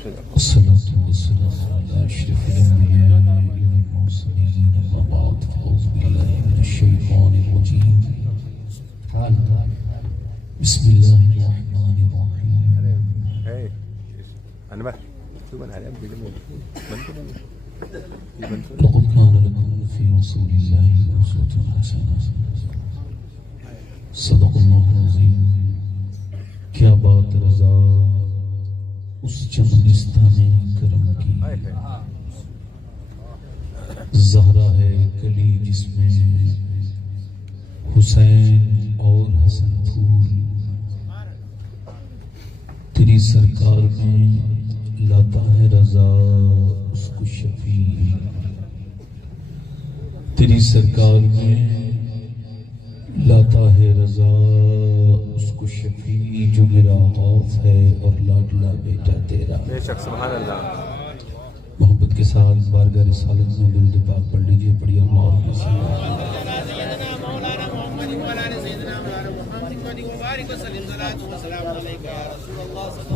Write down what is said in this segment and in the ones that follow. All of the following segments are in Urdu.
والصلاة والسلام على أشرف الأنبياء والمرسلين أما بعد فأعوذ بالله من الشيطان الرجيم بسم الله الرحمن الرحيم لقد كان لكم في رسول الله أسوة حسنة صدق اللہ العظیم. کیا بات رضا اس چمنستان کرم کی، زہرا ہے کلی جس میں حسین اور حسن پھول، تیری سرکار میں لاتا ہے رضا اس کو شفیع، تیری سرکار میں لاتا ہے رضا اس کو شفیع، جو میرا خوف ہے اور لاڈلا بیٹا تیرا. بے شک سبحان اللہ. محبت کے ساتھ بارگاہ رسالت میں درود پاک پڑھ لیجئے. پڑھیے اللہم صلی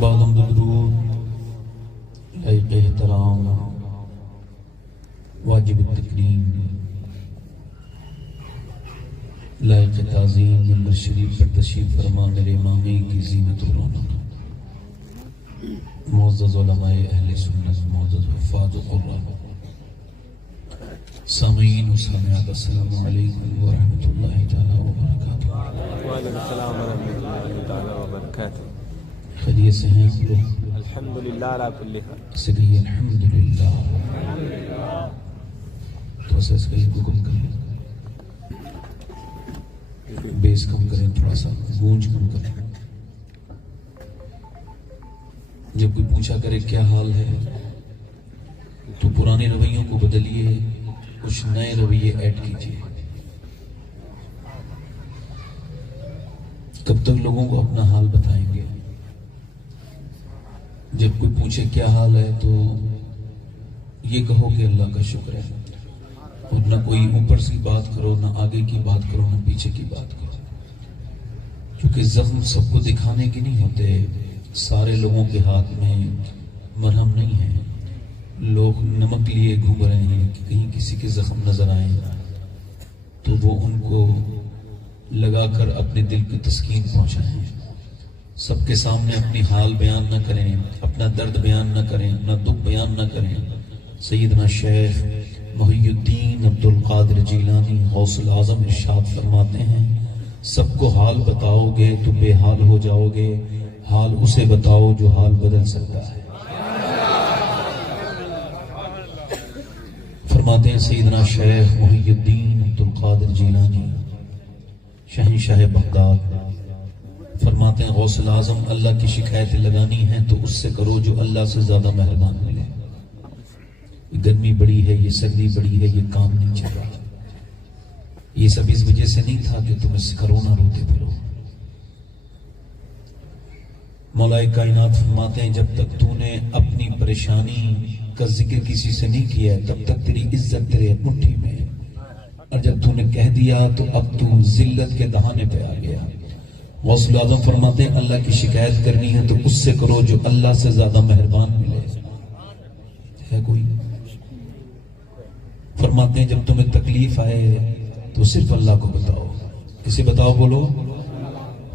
بعد حمد و درود لائق احترام واجب التکریم لائق تعظیم منبر شریف پر تشریف فرما میرے امامی کی زینت و رونق، معزز علماء اہل سنت، معزز حفاظ و قرآن، سامعین و سامعات، السلام علیکم ورحمۃ اللہ تعالی وبرکاتہ. وعلیکم السلام ورحمۃ اللہ تعالی وبرکاتہ. خیریت سے ہیں آپ لوگ؟ الحمدللہ علی کل حال. سے کہیے الحمدللہ. تو اسے اس کا ایک حکم کریں، بیس کم کریں، تھوڑا سا گونج کم کریں. جب کوئی پوچھا کرے کیا حال ہے تو پرانے رویوں کو بدلیے، کچھ نئے رویے ایڈ کیجیے. کب تک لوگوں کو اپنا حال بتائیں گے؟ جب کوئی پوچھے کیا حال ہے تو یہ کہو کہ اللہ کا شکر ہے، اور نہ کوئی اوپر سے بات کرو، نہ آگے کی بات کرو، نہ پیچھے کی بات کرو. کیونکہ زخم سب کو دکھانے کے نہیں ہوتے. سارے لوگوں کے ہاتھ میں مرہم نہیں ہے. لوگ نمک لیے گھوم رہے ہیں کہ کہیں کسی کے زخم نظر آئیں تو وہ ان کو لگا کر اپنے دل کی تسکین پہنچائیں. سب کے سامنے اپنی حال بیان نہ کریں، اپنا درد بیان نہ کریں، اپنا دکھ بیان نہ کریں. سیدنا شیخ محی الدین عبدالقادر جیلانی غوث الاعظم ارشاد فرماتے ہیں، سب کو حال بتاؤ گے تو بے حال ہو جاؤ گے، حال اسے بتاؤ جو حال بدل سکتا ہے. فرماتے ہیں سیدنا شیخ محی الدین عبدالقادر جیلانی شہنشاہ بغداد، فرماتے ہیں غوث الاعظم اللہ کی شکایتیں لگانی ہیں تو اس سے کرو جو اللہ سے زیادہ مہربان ملے. گرمی بڑی ہے، یہ سردی بڑی ہے، یہ کام نہیں چل رہا. یہ سب اس وجہ سے نہیں تھا کہ تم اس کرونا روتے پھرو. مولا کائنات فرماتے ہیں جب تک تو نے اپنی پریشانی کا ذکر کسی سے نہیں کیا تب تک تیری عزت تیرے مٹھی میں ہے، اور جب تو نے کہہ دیا تو اب تو ذلت کے دہانے پہ آ گیا. غوث الاعظم فرماتے ہیں اللہ کی شکایت کرنی ہے تو اس سے کرو جو اللہ سے زیادہ مہربان ملے. ہے کوئی؟ فرماتے ہیں جب تمہیں تکلیف آئے تو صرف اللہ کو بتاؤ. کسے بتاؤ؟ بولو.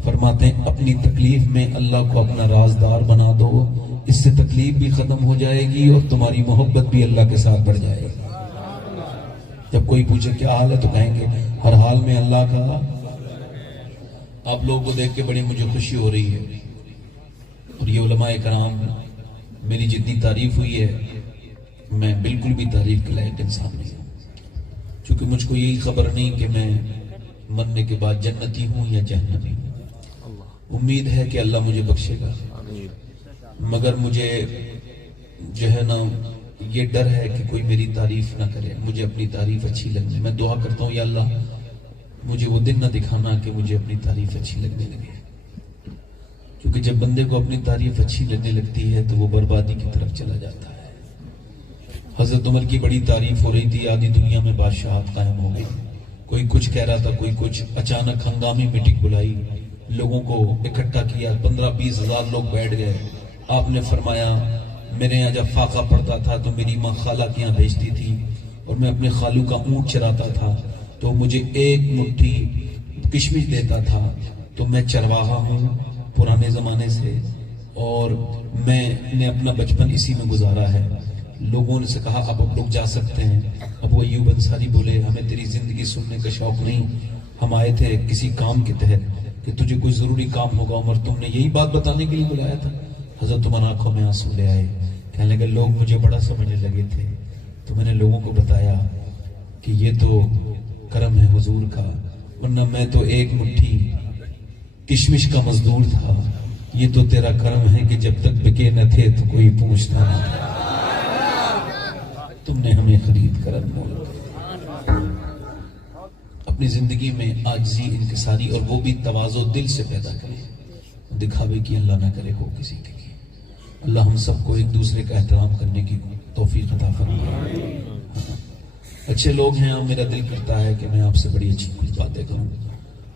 فرماتے ہیں اپنی تکلیف میں اللہ کو اپنا رازدار بنا دو، اس سے تکلیف بھی ختم ہو جائے گی اور تمہاری محبت بھی اللہ کے ساتھ بڑھ جائے گی. جب کوئی پوچھے کیا حال ہے تو کہیں گے ہر حال میں اللہ کا. آپ لوگوں کو دیکھ کے بڑی مجھے خوشی ہو رہی ہے، اور یہ علماء کرام میری جتنی تعریف ہوئی ہے میں بالکل بھی تعریف کے لائق انسان نہیں ہوں، چونکہ مجھ کو یہی خبر نہیں کہ میں مرنے کے بعد جنتی ہوں یا جہنمی ہوں. امید ہے کہ اللہ مجھے بخشے گا، مگر مجھے جو ہے نا یہ ڈر ہے کہ کوئی میری تعریف نہ کرے، مجھے اپنی تعریف اچھی لگنے. میں دعا کرتا ہوں یا اللہ مجھے وہ دن نہ دکھانا کہ مجھے اپنی تعریف اچھی لگنے لگے، کیونکہ جب بندے کو اپنی تعریف اچھی لگنے لگتی ہے تو وہ بربادی کی طرف چلا جاتا ہے. حضرت عمر کی بڑی تعریف ہو رہی تھی، آدھی دنیا میں بادشاہت قائم ہو گئی. کوئی کچھ کہہ رہا تھا، کوئی کچھ. اچانک ہنگامی میٹنگ بلائی، لوگوں کو اکٹھا کیا، 15-20 ہزار لوگ بیٹھ گئے. آپ نے فرمایا میرے یہاں جب فاقہ پڑتا تھا تو میری ماں خالہ کے یہاں بھیجتی تھی اور میں اپنے خالو کا اونٹ چراتا تھا تو مجھے ایک مٹھی کشمش دیتا تھا. تو میں چرواہا ہوں پرانے زمانے سے اور میں نے اپنا بچپن اسی میں گزارا ہے. لوگوں نے سے کہا اب لوگ جا سکتے ہیں. ابو ایوب انصاری بولے ہمیں تیری زندگی سننے کا شوق نہیں, ہم آئے تھے کسی کام کے تحت کہ تجھے کوئی ضروری کام ہوگا عمر, تم نے یہی بات بتانے کے لیے بلایا تھا. حضرت عمر آنکھوں میں آنسو لے آئے, کہنے لگے لوگ مجھے بڑا سمجھنے لگے تھے تو میں نے لوگوں کو بتایا کہ یہ تو کرم ہے حضور کا, ورنہ میں تو ایک مٹھی کشمش کا مزدور تھا. یہ تو تیرا کرم ہے کہ جب تک بکے نہ تھے تو کوئی پوچھتا نہ تھا, تم نے ہمیں خرید کر انمول کیا. اپنی زندگی میں عاجزی انکساری اور وہ بھی تواضع دل سے پیدا کریں, دکھاوے کی اللہ نہ کرے ہو کسی کے لیے. اللہ ہم سب کو ایک دوسرے کا احترام کرنے کی توفیق عطا فرمائے. اچھے لوگ ہیں, اور میرا دل کرتا ہے کہ میں آپ سے بڑی اچھی کچھ باتیں کروں,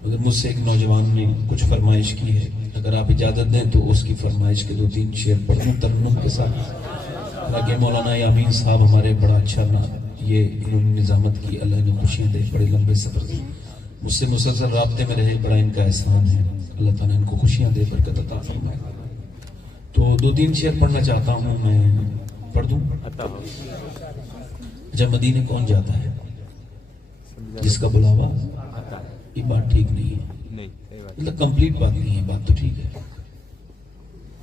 مگر مجھ سے ایک نوجوان نے کچھ فرمائش کی ہے. اگر آپ اجازت دیں تو اس کی فرمائش کے 2-3 شعر پڑھوں ترنم کے ساتھ. حالانکہ مولانا یامین صاحب ہمارے بڑا اچھا یہ انہوں نے نظامت کی, اللہ نے خوشیاں دے, بڑے لمبے سفر سے مجھ سے مسلسل رابطے میں رہے, بڑا ان کا احسان ہے. اللہ تعالیٰ ان کو خوشیاں دے, برکت عطا فرمائے. تو 2-3 شعر پڑھنا چاہتا ہوں, میں پڑھ دوں. اچھا, مدینے کون جاتا ہے جس کا بلاوا, یہ بات ٹھیک نہیں ہے, مطلب کمپلیٹ بات نہیں ہے. بات تو ٹھیک ہے,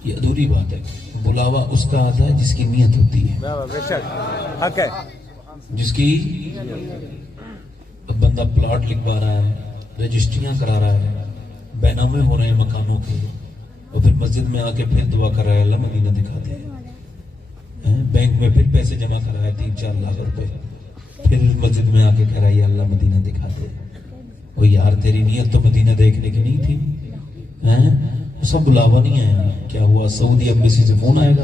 یہ ادھوری بات ہے. بلاوا اس کا آتا ہے جس کی نیت ہوتی ہے, جس کی اب بندہ پلاٹ لکھوا رہا ہے, رجسٹریاں کرا رہا ہے, بینامے ہو رہے ہیں مکانوں کے, اور پھر مسجد میں آ کے پھر دعا کر رہا ہے اللہ مدینہ دکھا دے. بینک میں پھر پیسے جمع کر رہا ہے 3-4 لاکھ روپے, پھر مسجد میں آ کے کہہ رہا ہے اللہ مدینہ دکھا دے. وہ یار تیری نیت تو مدینہ دیکھنے کی نہیں تھی, سب بلاوا نہیں آیا. کیا ہوا, سعودی ایمبیسی سے فون آئے گا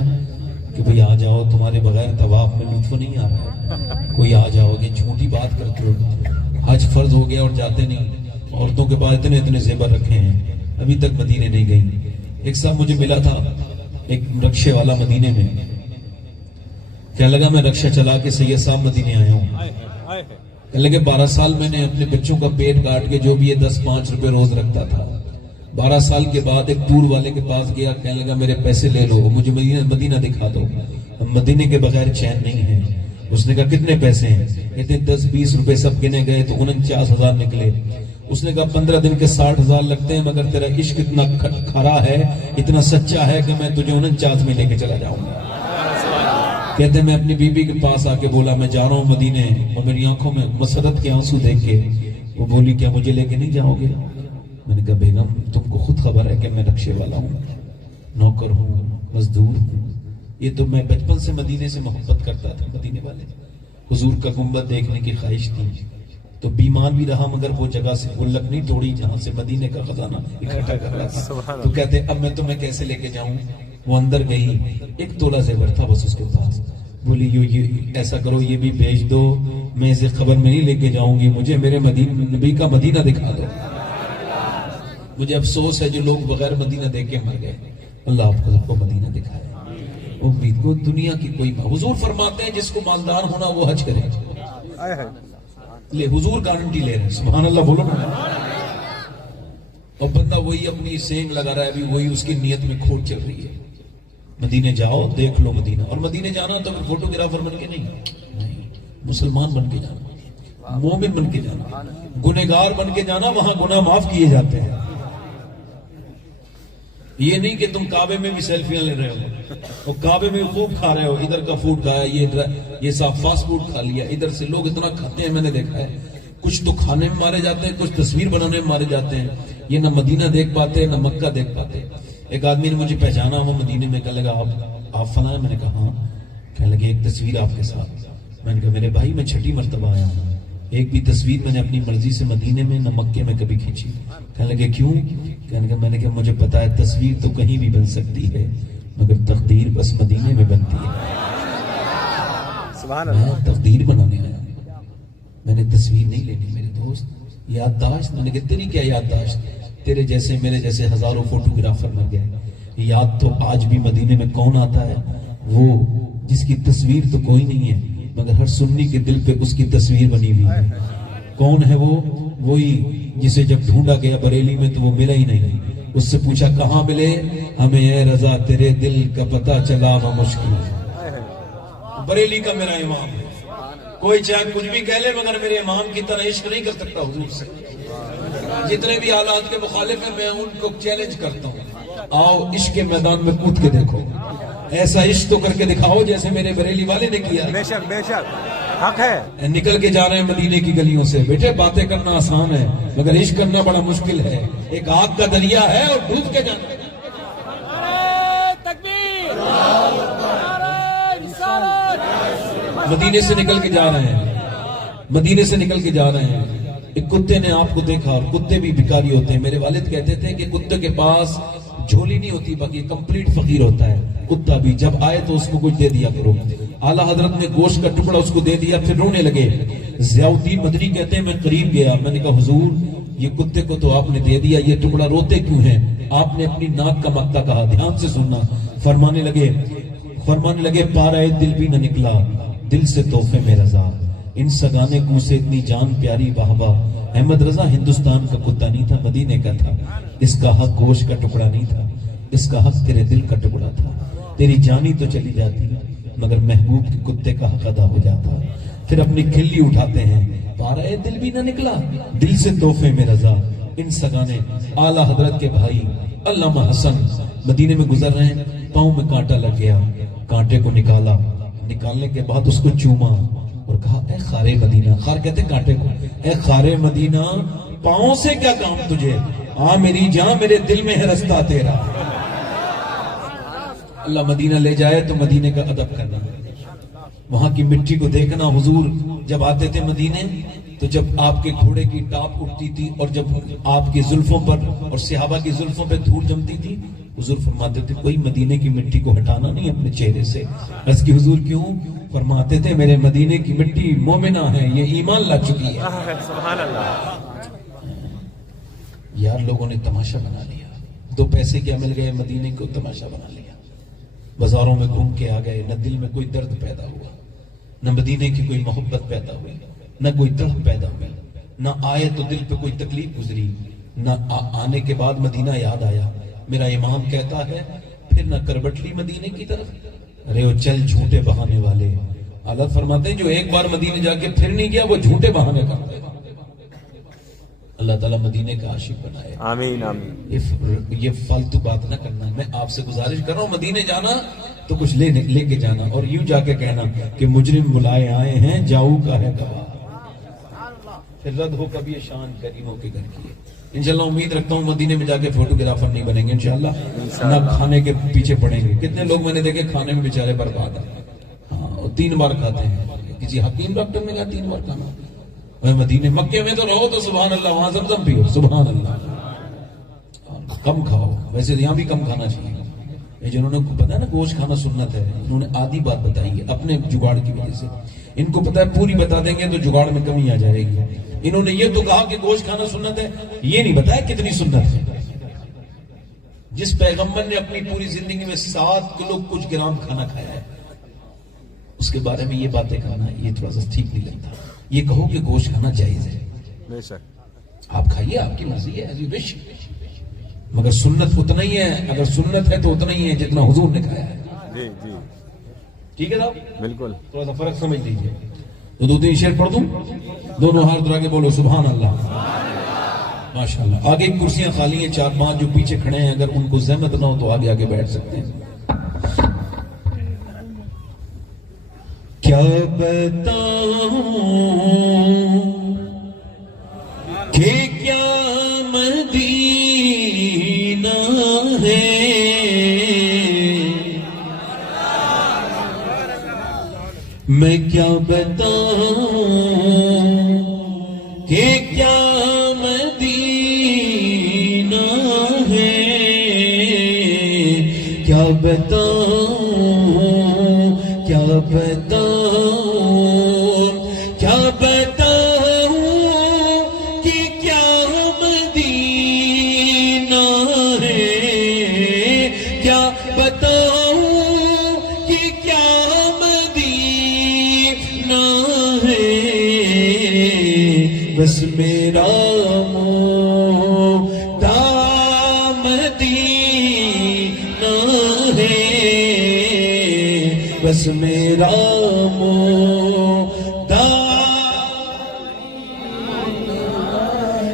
کہ بھئی آ جاؤ, تمہارے بغیر طواف میں لطف نہیں آ رہا, کوئی آ جاؤ گے. جھوٹی بات کرتے ہو, حج فرض ہو گیا اور جاتے نہیں. عورتوں کے پاس اتنے زیور رکھے ہیں, ابھی تک مدینے نہیں گئی. ایک صاحب مجھے ملا تھا, ایک رکشے والا مدینے میں, کہنے لگا میں رکشہ چلا کے سید صاحب مدینے آیا ہوں. کہنے لگے 12 سال میں نے اپنے بچوں کا پیٹ کاٹ کے جو بھی 10-5 روپے روز رکھتا تھا. 12 سال کے بعد ایک ٹور والے کے پاس گیا, کہنے لگا میرے پیسے لے لو, مجھے مدینہ دکھا دو, مدینے کے بغیر چین نہیں ہے. اس نے کہا کتنے پیسے ہیں, کہتے 10-20 روپے سب گنے گئے تو 49,000 نکلے. اس نے کہا 15 دن کے 60,000 لگتے ہیں, مگر تیرا عشق اتنا کھرا ہے, اتنا سچا ہے کہ میں تجھے 49 میں لے کے چلا جاؤں گا. کہتے میں اپنی بیوی کے پاس آ کے بولا میں جا رہا ہوں مدینے, اور میری آنکھوں میں مسرت کے آنسو دیکھ کے وہ بولی کیا مجھے لے کے نہیں جاؤ گے. میں نے کہا بیگم تم کو خود خبر ہے کہ میں رکشے والا ہوں, نوکر ہوں, مزدور ہوں. یہ تو میں بچپن سے مدینے سے محبت کرتا تھا, مدینے والے حضور کا گنبد دیکھنے کی خواہش تھی. تو بیمار بھی رہا مگر وہ جگہ سے گلک نہیں توڑی جہاں سے مدینے کا خزانہ اکٹھا کر رہا تھا. تو کہتے اب میں تمہیں کیسے لے کے جاؤں. وہ اندر گئی, 1 تولہ زیور تھا بس اس کے پاس. بولی یہ ایسا کرو یہ بھی بھیج دو, میں اسے خبر میں نہیں لے کے جاؤں گی, مجھے میرے نبی کا مدینہ دکھا دو. مجھے افسوس ہے جو لوگ بغیر مدینہ دیکھ کے مر گئے. اللہ آپ کو سب کو مدینہ دکھائے. امید کو دنیا کی کوئی حضور فرماتے ہیں جس کو مالدار ہونا وہ حج کرے. لے حضور گارنٹی لے رہے ہیں, سبحان اللہ بولو نا. اور بندہ وہی اپنی سینگ لگا رہا ہے, ابھی وہی اس کی نیت میں کھوٹ چل رہی ہے. مدینے جاؤ دیکھ لو مدینہ, اور مدینے جانا تو فوٹوگرافر بن کے نہیں, مسلمان بن کے جانا, مومن بن کے جانا, گنہگار بن کے جانا. وہاں گناہ معاف کیے جاتے ہیں. یہ نہیں کہ تم کعبے میں بھی سیلفیاں لے رہے ہو, اور کعبے میں خوب کھا رہے ہو, ادھر کا فوڈ کھایا, یہ صاحب فاسٹ فوڈ کھا لیا. ادھر سے لوگ اتنا کھاتے ہیں, میں نے دیکھا ہے. کچھ تو کھانے میں مارے جاتے ہیں, کچھ تصویر بنانے میں مارے جاتے ہیں. یہ نہ مدینہ دیکھ پاتے نہ مکہ دیکھ پاتے. ایک آدمی نے مجھے پہچانا, وہ مدینے میں, کہنے لگا آپ فلاں ہیں. میں نے کہا ہاں. کہنے لگے ایک تصویر آپ کے ساتھ. میں نے کہا میرے بھائی میں 6ٹھی مرتبہ آیا ہوں, ایک بھی تصویر میں نے اپنی مرضی سے مدینے میں نہ مکے میں کبھی کھینچی. کہنے لگے کیوں. کہنے لگا میں نے کہا مجھے پتا ہے تصویر تو کہیں بھی بن سکتی ہے, مگر تقدیر بس مدینے میں بنتی ہے. میں تقدیر بنانے آیا, میں نے تصویر نہیں لینی میرے دوست. یادداشت. میں نے کہا تیری کیا یادداشت, تیرے جیسے میرے جیسے ہزاروں فوٹوگرافر مر گئے. یاد تو آج بھی مدینے میں کون آتا ہے, وہ جس کی تصویر تو کوئی نہیں ہے مگر ہر سنی کے دل پہ اس کی تصویر بنی ہوئی ہے. کون ہے وہ؟ وہی جسے جب ڈھونڈا گیا بریلی میں تو وہ ملا ہی نہیں. اس سے پوچھا کہاں ملے؟ ہمیں اے رضا تیرے دل کا پتہ چلا وہ مشکل. بریلی کا میرا امام ہے. کوئی چاہے کچھ بھی کہہ لے مگر میرے امام کی طرح عشق نہیں کر سکتا حضور سے. جتنے بھی حالات کے مخالف ہیں میں ان کو چیلنج کرتا ہوں. آؤ عشق کے میدان میں کود کے دیکھو. ایسا عشق تو کر کے دکھاؤ جیسے میرے بریلی والے نے کیا. بے شک حق ہے. نکل کے جا رہے ہیں مدینے کی گلیوں سے. بیٹے باتیں کرنا آسان ہے مگر عشق کرنا بڑا مشکل ہے. ایک آگ کا دریا ہے اور ڈوب کے جانا. مدینے سے نکل کے جا رہے ہیں. مدینے سے نکل کے جا رہے ہیں. ایک کتے نے آپ کو دیکھا. اور کتے بھی بھکاری ہوتے ہیں. میرے والد کہتے تھے کہ کتے کے پاس جھولی نہیں ہوتی باقی کمپلیٹ فقیر ہوتا ہے. کتا بھی جب آئے تو اس کو کچھ دے دیا کرو. اعلیٰ حضرت نے گوشت کا ٹکڑا اس کو دے دیا پھر رونے لگے. ضیاء الدین مدنی کہتے ہیں میں قریب گیا. میں نے کہا حضور یہ کتے کو تو آپ نے دے دیا یہ ٹکڑا روتے کیوں ہیں؟ آپ نے اپنی ناک کا مقطع کہا. دھیان سے سننا. فرمانے لگے پارا دل بھی نہ نکلا دل سے تحفے میں رضا. ان سگانے کو سے اتنی جان پیاری واہ واہ. احمد رضا ہندوستان کا کتا نہیں تھا مدینے کا تھا. اس کا حق گوشت کا ٹکڑا نہیں تھا. اس کا حق تیرے دل کا ٹکڑا تھا. تیری جانی تو چلی جاتی مگر محبوب کے کتے کا حق ادا ہو جاتا. پھر اپنی کھلی اٹھاتے ہیں. پارا دل بھی نہ نکلا دل سے تحفے میں رضا. ان سگانے اعلیٰ حضرت کے بھائی علامہ حسن مدینے میں گزر رہے ہیں. پاؤں میں کانٹا لگ گیا. کانٹے کو نکالا. نکالنے کے بعد اس کو چوما اور کہا اے خارے مدینہ. خار کہتے ہیں کانٹے کو. اے خارے مدینہ پاؤں سے کیا کام تجھے؟ میری جان میرے دل میں ہے رستہ تیرا. اللہ مدینہ لے جائے تو مدینے کا ادب کرنا. وہاں کی مٹی کو دیکھنا. حضور جب آتے تھے مدینے تو جب آپ کے گھوڑے کی ٹاپ اٹھتی تھی اور جب آپ کی زلفوں پر اور صحابہ کی زلفوں پہ دھول جمتی تھی حضور فرماتے تھے کوئی مدینے کی مٹی کو ہٹانا نہیں اپنے چہرے سے. عرض کی حضور کیوں؟ فرماتے تھے میرے مدینے کی مٹی مومنہ ہے یہ ایمان لا چکی ہے. سبحان اللہ. یار لوگوں نے تماشا بنا لیا. 2 پیسے کیا مل گئے مدینے کو تماشا بنا لیا. بازاروں میں گھوم کے آ گئے. نہ دل میں کوئی درد پیدا ہوا نہ مدینے کی کوئی محبت پیدا ہوئی نہ کوئی تڑپ پیدا ہوئی. نہ آئے تو دل پہ کوئی تکلیف گزری نہ آنے کے بعد مدینہ یاد آیا. میرا امام کہتا ہے پھر نہ کربٹ لی مدینے کی طرف. ارے وہ چل جھوٹے بہانے والے. حضرت فرماتے ہیں جو ایک بار مدینے جا کے پھر نہیں گیا وہ جھوٹے بہانے کرتے ہیں. اللہ تعالیٰ مدینے کا عاشق بنائے. آمین آمین. یہ فالتو بات نہ کرنا. میں آپ سے گزارش کر رہا ہوں مدینے جانا تو کچھ لے کے جانا اور یوں جا کے کہنا کہ مجرم بلائے آئے ہیں جاؤ کا ہے گواہ. پھر رد ہو کبھی یہ شان کریموں کے گھر کی ہے. انشاءاللہ امید رکھتا ہوں مدینے میں جا کے فوٹوگرافر نہیں بنیں گے انشاءاللہ. نہ کھانے کے پیچھے پڑیں گے. کتنے لوگ میں نے دیکھے کھانے میں بیچارے برباد ہیں. 3 بار کھاتے ہیں. کسی حکیم ڈاکٹر نے کہا 3 بار کھانا. مدینے مکے میں تو رہو تو سبحان اللہ وہاں زمزم پیو سبحان اللہ. کم کھاؤ. ویسے یہاں بھی کم کھانا چاہیے. یہ جنہوں نے پتا ہے نا گوشت کھانا سنت ہے انہوں نے آدھی بات بتائی ہے اپنے جگاڑ کی وجہ سے. ان کو پتا ہے پوری بتا دیں گے تو جگاڑ میں کمی آ جائے گی. انہوں نے یہ تو کہا کہ گوشت کھانا سنت ہے یہ نہیں بتایا کتنی سنت ہے. جس پیغمبر نے اپنی پوری زندگی میں 7 کلو کچھ گرام کھانا کھایا ہے اس کے بارے میں یہ باتیں کہنا یہ تھوڑا سا ٹھیک نہیں لگتا. یہ کہو کہ گوشت کھانا جائز ہے. بے شک آپ کھائیے آپ کی مرضی ہے ایز یو وش. مگر سنت اتنا ہی ہے. اگر سنت ہے تو اتنا ہی ہے جتنا حضور نے کھایا ہے. جی جی ٹھیک ہے صاحب. بالکل. تھوڑا سا فرق سمجھ لیجیے. تو 2-3 شعر پڑھ دوں. دونوں ہاتھ اٹھا کے بولو سبحان اللہ. ماشاءاللہ. آگے کرسیاں خالی ہیں 4-5 جو پیچھے کھڑے ہیں اگر ان کو زحمت نہ ہو تو آگے آگے بیٹھ سکتے ہیں. کیا بتاؤں کہ کیا مدینہ ہے میں کیا بتاؤں کہ کیا مدینہ ہے کیا بتاؤں کیا بتاؤں کیا بتاؤں کہ کیا مدینہ ہے کیا بتاؤں کہ بس میرا منہ مدینہ ہے، بس میرا منہ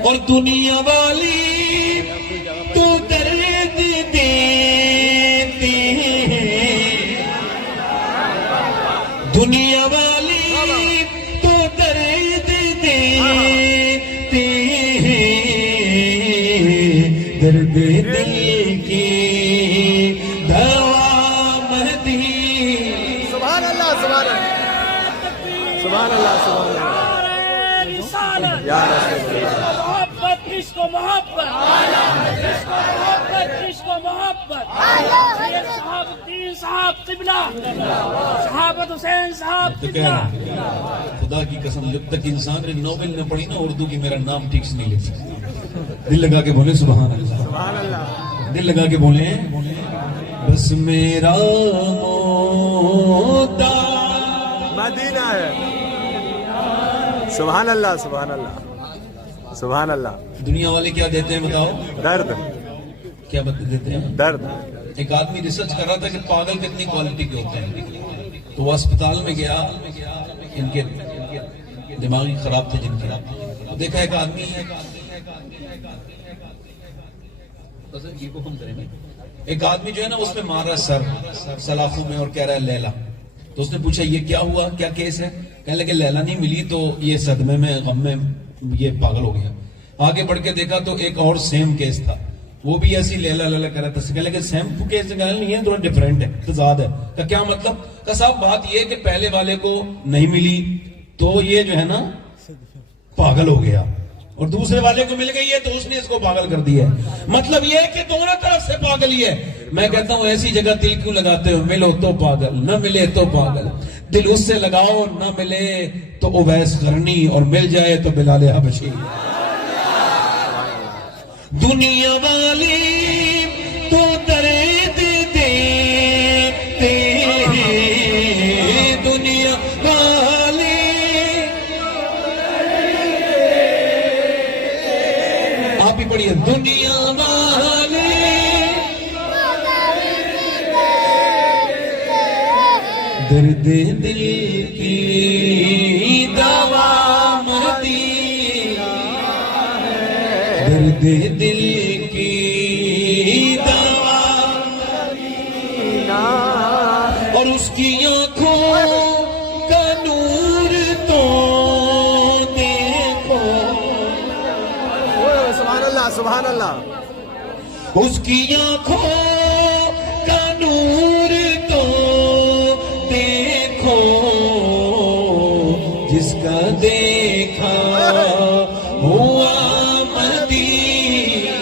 اور دنیا والی تو درد دیتے ہیں، دنیا والی تو درد دیتے ہیں، درد دل کی دوا مدینہ۔ سبحان اللہ، سبحان اللہ، سبحان اللہ، سبحان اللہ، یا رسول اللہ۔ محبت، عشق و محبت، عشق و محبت، عشق و محبت، سید صاحب الدین صاحب قبلہ، صحابت حسین صاحب تو کہہ قبلہ۔ رہا ہوں، خدا کی قسم جب تک انسان نے ناول نہ پڑھی نا اردو کی، میرا نام ٹھیک سے نہیں لکھ سکتا۔ دل لگا کے بولے سبحان اللہ، سبحان اللہ، دل لگا کے بولے بس میرا مودا۔ مدینہ ہے۔ سبحان اللہ، سبحان اللہ، سبحان اللہ۔ دنیا والے کیا دیتے ہیں بتاؤ؟ درد، کیا دیتے ہیں؟ درد۔ ایک آدمی ریسرچ کر رہا تھا کہ پاگل کتنی کوالٹی کے ہوتے ہیں، تو وہ اسپتال میں گیا، ان کے دماغی خراب تھے جن کے، دیکھا ایک آدمی ایک آدمی جو ہے نا اس میں مار رہا سر سلاخوں میں اور کہہ رہا ہے لیلا۔ تو اس نے پوچھا یہ کیا ہوا، کیا کیس ہے؟ کہنے لگے لیلا نہیں ملی تو یہ صدمے میں غم میں یہ پاگل ہو گیا۔ آگے بڑھ کے دیکھا تو ایک اور سیم کیس تھا، وہ بھی ایسی لیلا لیلا کر رہا تھا۔ کہنے لگے سیم کیس نہیں ہے، تھوڑا ڈفرینٹ ہے، تضاد ہے۔ کہ کیا مطلب؟ کہ صاحب بات یہ کہ پہلے والے کو نہیں ملی تو یہ جو ہے نا پاگل ہو گیا، اور دوسرے والے کو مل گئی ہے تو اس نے اس کو پاگل کر دیا ہے۔ مطلب یہ ہے کہ دونوں طرف سے پاگل ہی ہے۔ میں کہتا ہوں ایسی جگہ دل کیوں لگاتے ہو؟ ملو تو پاگل، نہ ملے تو پاگل۔ دل اس سے لگاؤ، نہ ملے تو اویس قرنی، اور مل جائے تو بلال حبشی۔ دنیا والی تو درد دیتے ہیں، دنیا والی آپ ہی پڑھیے، دنیا والی درد دل کی دوا مدینہ، درد دل کی دوا اور اس کی آنکھوں کا نور تو دیکھو، سبحان اللہ، سبحان اللہ۔ اس کی آنکھوں کا نور تو دیکھو، جس کا دیکھا ہوا مدینہ،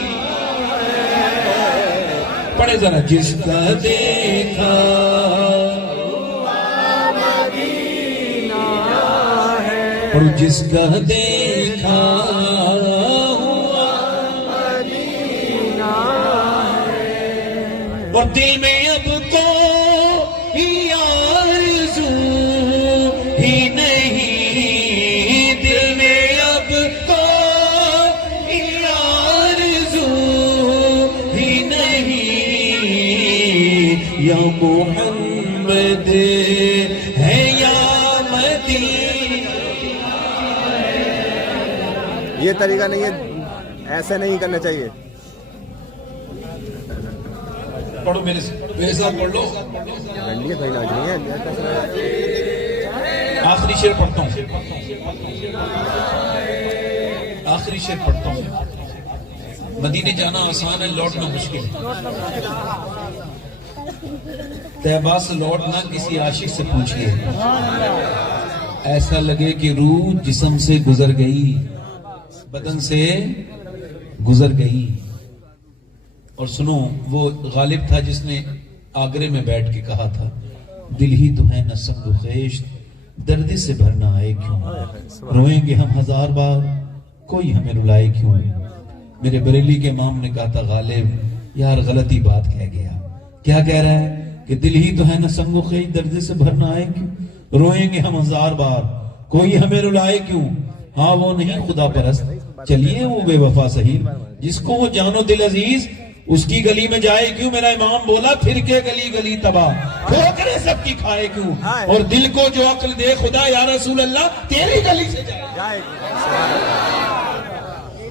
پڑھے ذرا، جس کا دیکھا اور جس کا دیکھا ہوا اور دل میں اب کو آرزو ہی نہیں، دل میں اب کو آرزو ہی نہیں، یا محمد ہے یا مدینہ۔ یہ طریقہ نہیں ہے، ایسے نہیں کرنا چاہیے۔ پڑھو میرے ساتھ پڑھ لو، گنڈی کوئی لاج نہیں ہے۔ آخری شعر پڑھتا ہوں، آخری شعر پڑھتا ہوں۔ مدینے جانا آسان ہے، لوٹنا مشکل ہے۔ طیبہ سے لوٹنا کسی عاشق سے پوچھئے، ایسا لگے کہ روح جسم سے گزر گئی، بدن سے گزر گئی۔ اور سنو، وہ غالب تھا جس نے آگرے میں بیٹھ کے کہا تھا، دل ہی تو ہے نہ سنگ و خیشت، درد سے بھرنا آئے کیوں، روئیں گے ہم ہزار بار، کوئی ہمیں رلائے کیوں۔ میرے بریلی کے امام نے کہا تھا، غالب یار غلطی بات کہہ گیا۔ کیا کہہ رہا ہے؟ کہ دل ہی تو ہے نہ سنگ و خیشت، درد سے بھرنا آئے کیوں، روئیں گے ہم ہزار بار، کوئی ہمیں رلائے کیوں۔ ہاں وہ نہیں خدا پرست، چلیے وہ بے وفا سہی، جس کو وہ جان و دل عزیز، اس کی گلی میں جائے کیوں؟ میرا امام بولا پھر کے گلی گلی تباہ، ٹھوکریں سب کی کھائے کیوں؟ اور دل کو جو عقل دے خدا یا رسول اللہ تیری گلی سے جائے۔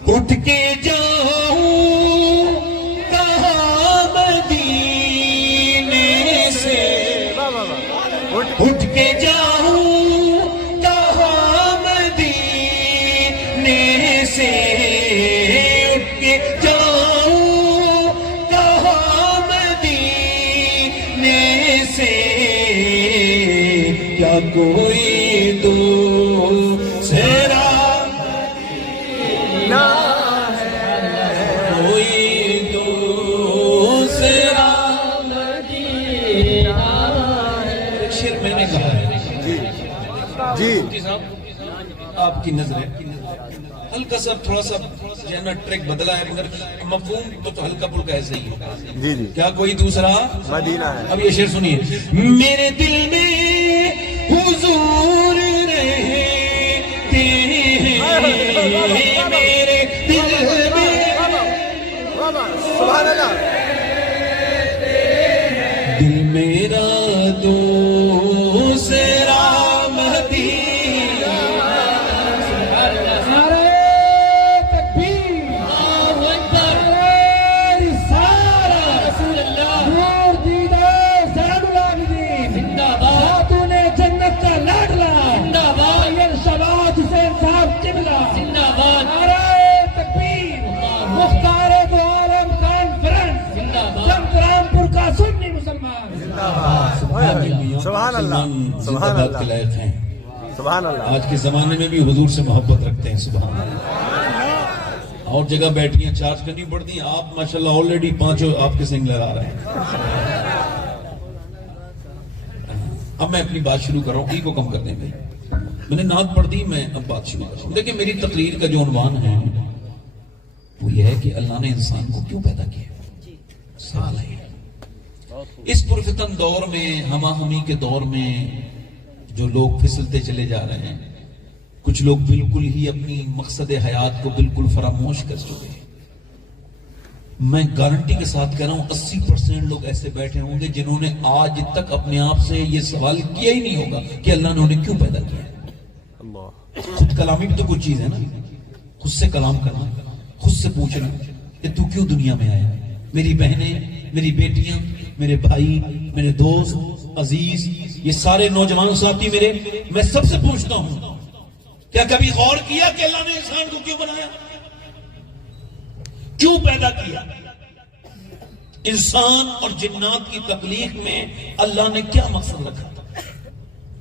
اٹھ کے جاؤں کہاں مدینے سے، اٹھ کے جاؤں کہاں مدینے سے، اٹھ کے جاؤں کہاں مدینے سے، کیا کوئی دوسرا آپ کی نظر ہے ہلکا سا تھوڑا سا جو ہے نا ٹریک بدلا ہے، مگر مفہوم تو ہلکا پھلکا ایسے ہی ہوگا۔ جی جی، کیا کوئی دوسرا مدینہ ہے۔ اب یہ شعر سنیے، میرے دل میں حضور رہتے ہیں، میرے دل میں سبحان اللہ، دل میرا دوسرا سبحان اللہ، سبحان اللہ کے لائق ہیں، سبحان اللہ۔ آج کے زمانے میں بھی حضور سے محبت رکھتے ہیں، سبحان اللہ۔ اور جگہ بیٹھی ہیں چارج کرنی پڑتی ہیں، آپ ماشاءاللہ آلریڈی پانچوں آپ کے سنگ لگا رہے ہیں۔ اب میں اپنی بات شروع کر رہا ہوں، ای کو کم کر دیں بھائی، میں نے نعت پڑھ دی، میں اب بات شروع کر رہا ہوں۔ دیکھیں میری تقریر کا جو عنوان ہے وہ یہ ہے کہ اللہ نے انسان کو کیوں پیدا کیا، سوال ہے۔ اس پرفتن دور میں، ہما ہمی کے دور میں جو لوگ پھسلتے چلے جا رہے ہیں، کچھ لوگ بالکل ہی اپنی مقصد حیات کو بالکل فراموش کر چکے ہیں۔ میں گارنٹی کے ساتھ کہہ رہا ہوں 80% لوگ ایسے بیٹھے ہوں گے جنہوں نے آج تک اپنے آپ سے یہ سوال کیا ہی نہیں ہوگا کہ اللہ نے انہیں کیوں پیدا کیا۔ خود کلامی بھی تو کچھ چیز ہے نا، خود سے کلام کرنا، خود سے پوچھنا کہ تو کیوں دنیا میں آیا۔ میری بہنیں، میری بیٹیاں، میرے بھائی، میرے دوست عزیز، یہ سارے نوجوان ساتھی میرے، میں سب سے پوچھتا ہوں کیا کبھی غور کیا کہ اللہ نے انسان کو کیوں بنایا، کیوں پیدا کیا؟ انسان اور جنات کی تخلیق میں اللہ نے کیا مقصد رکھا تھا؟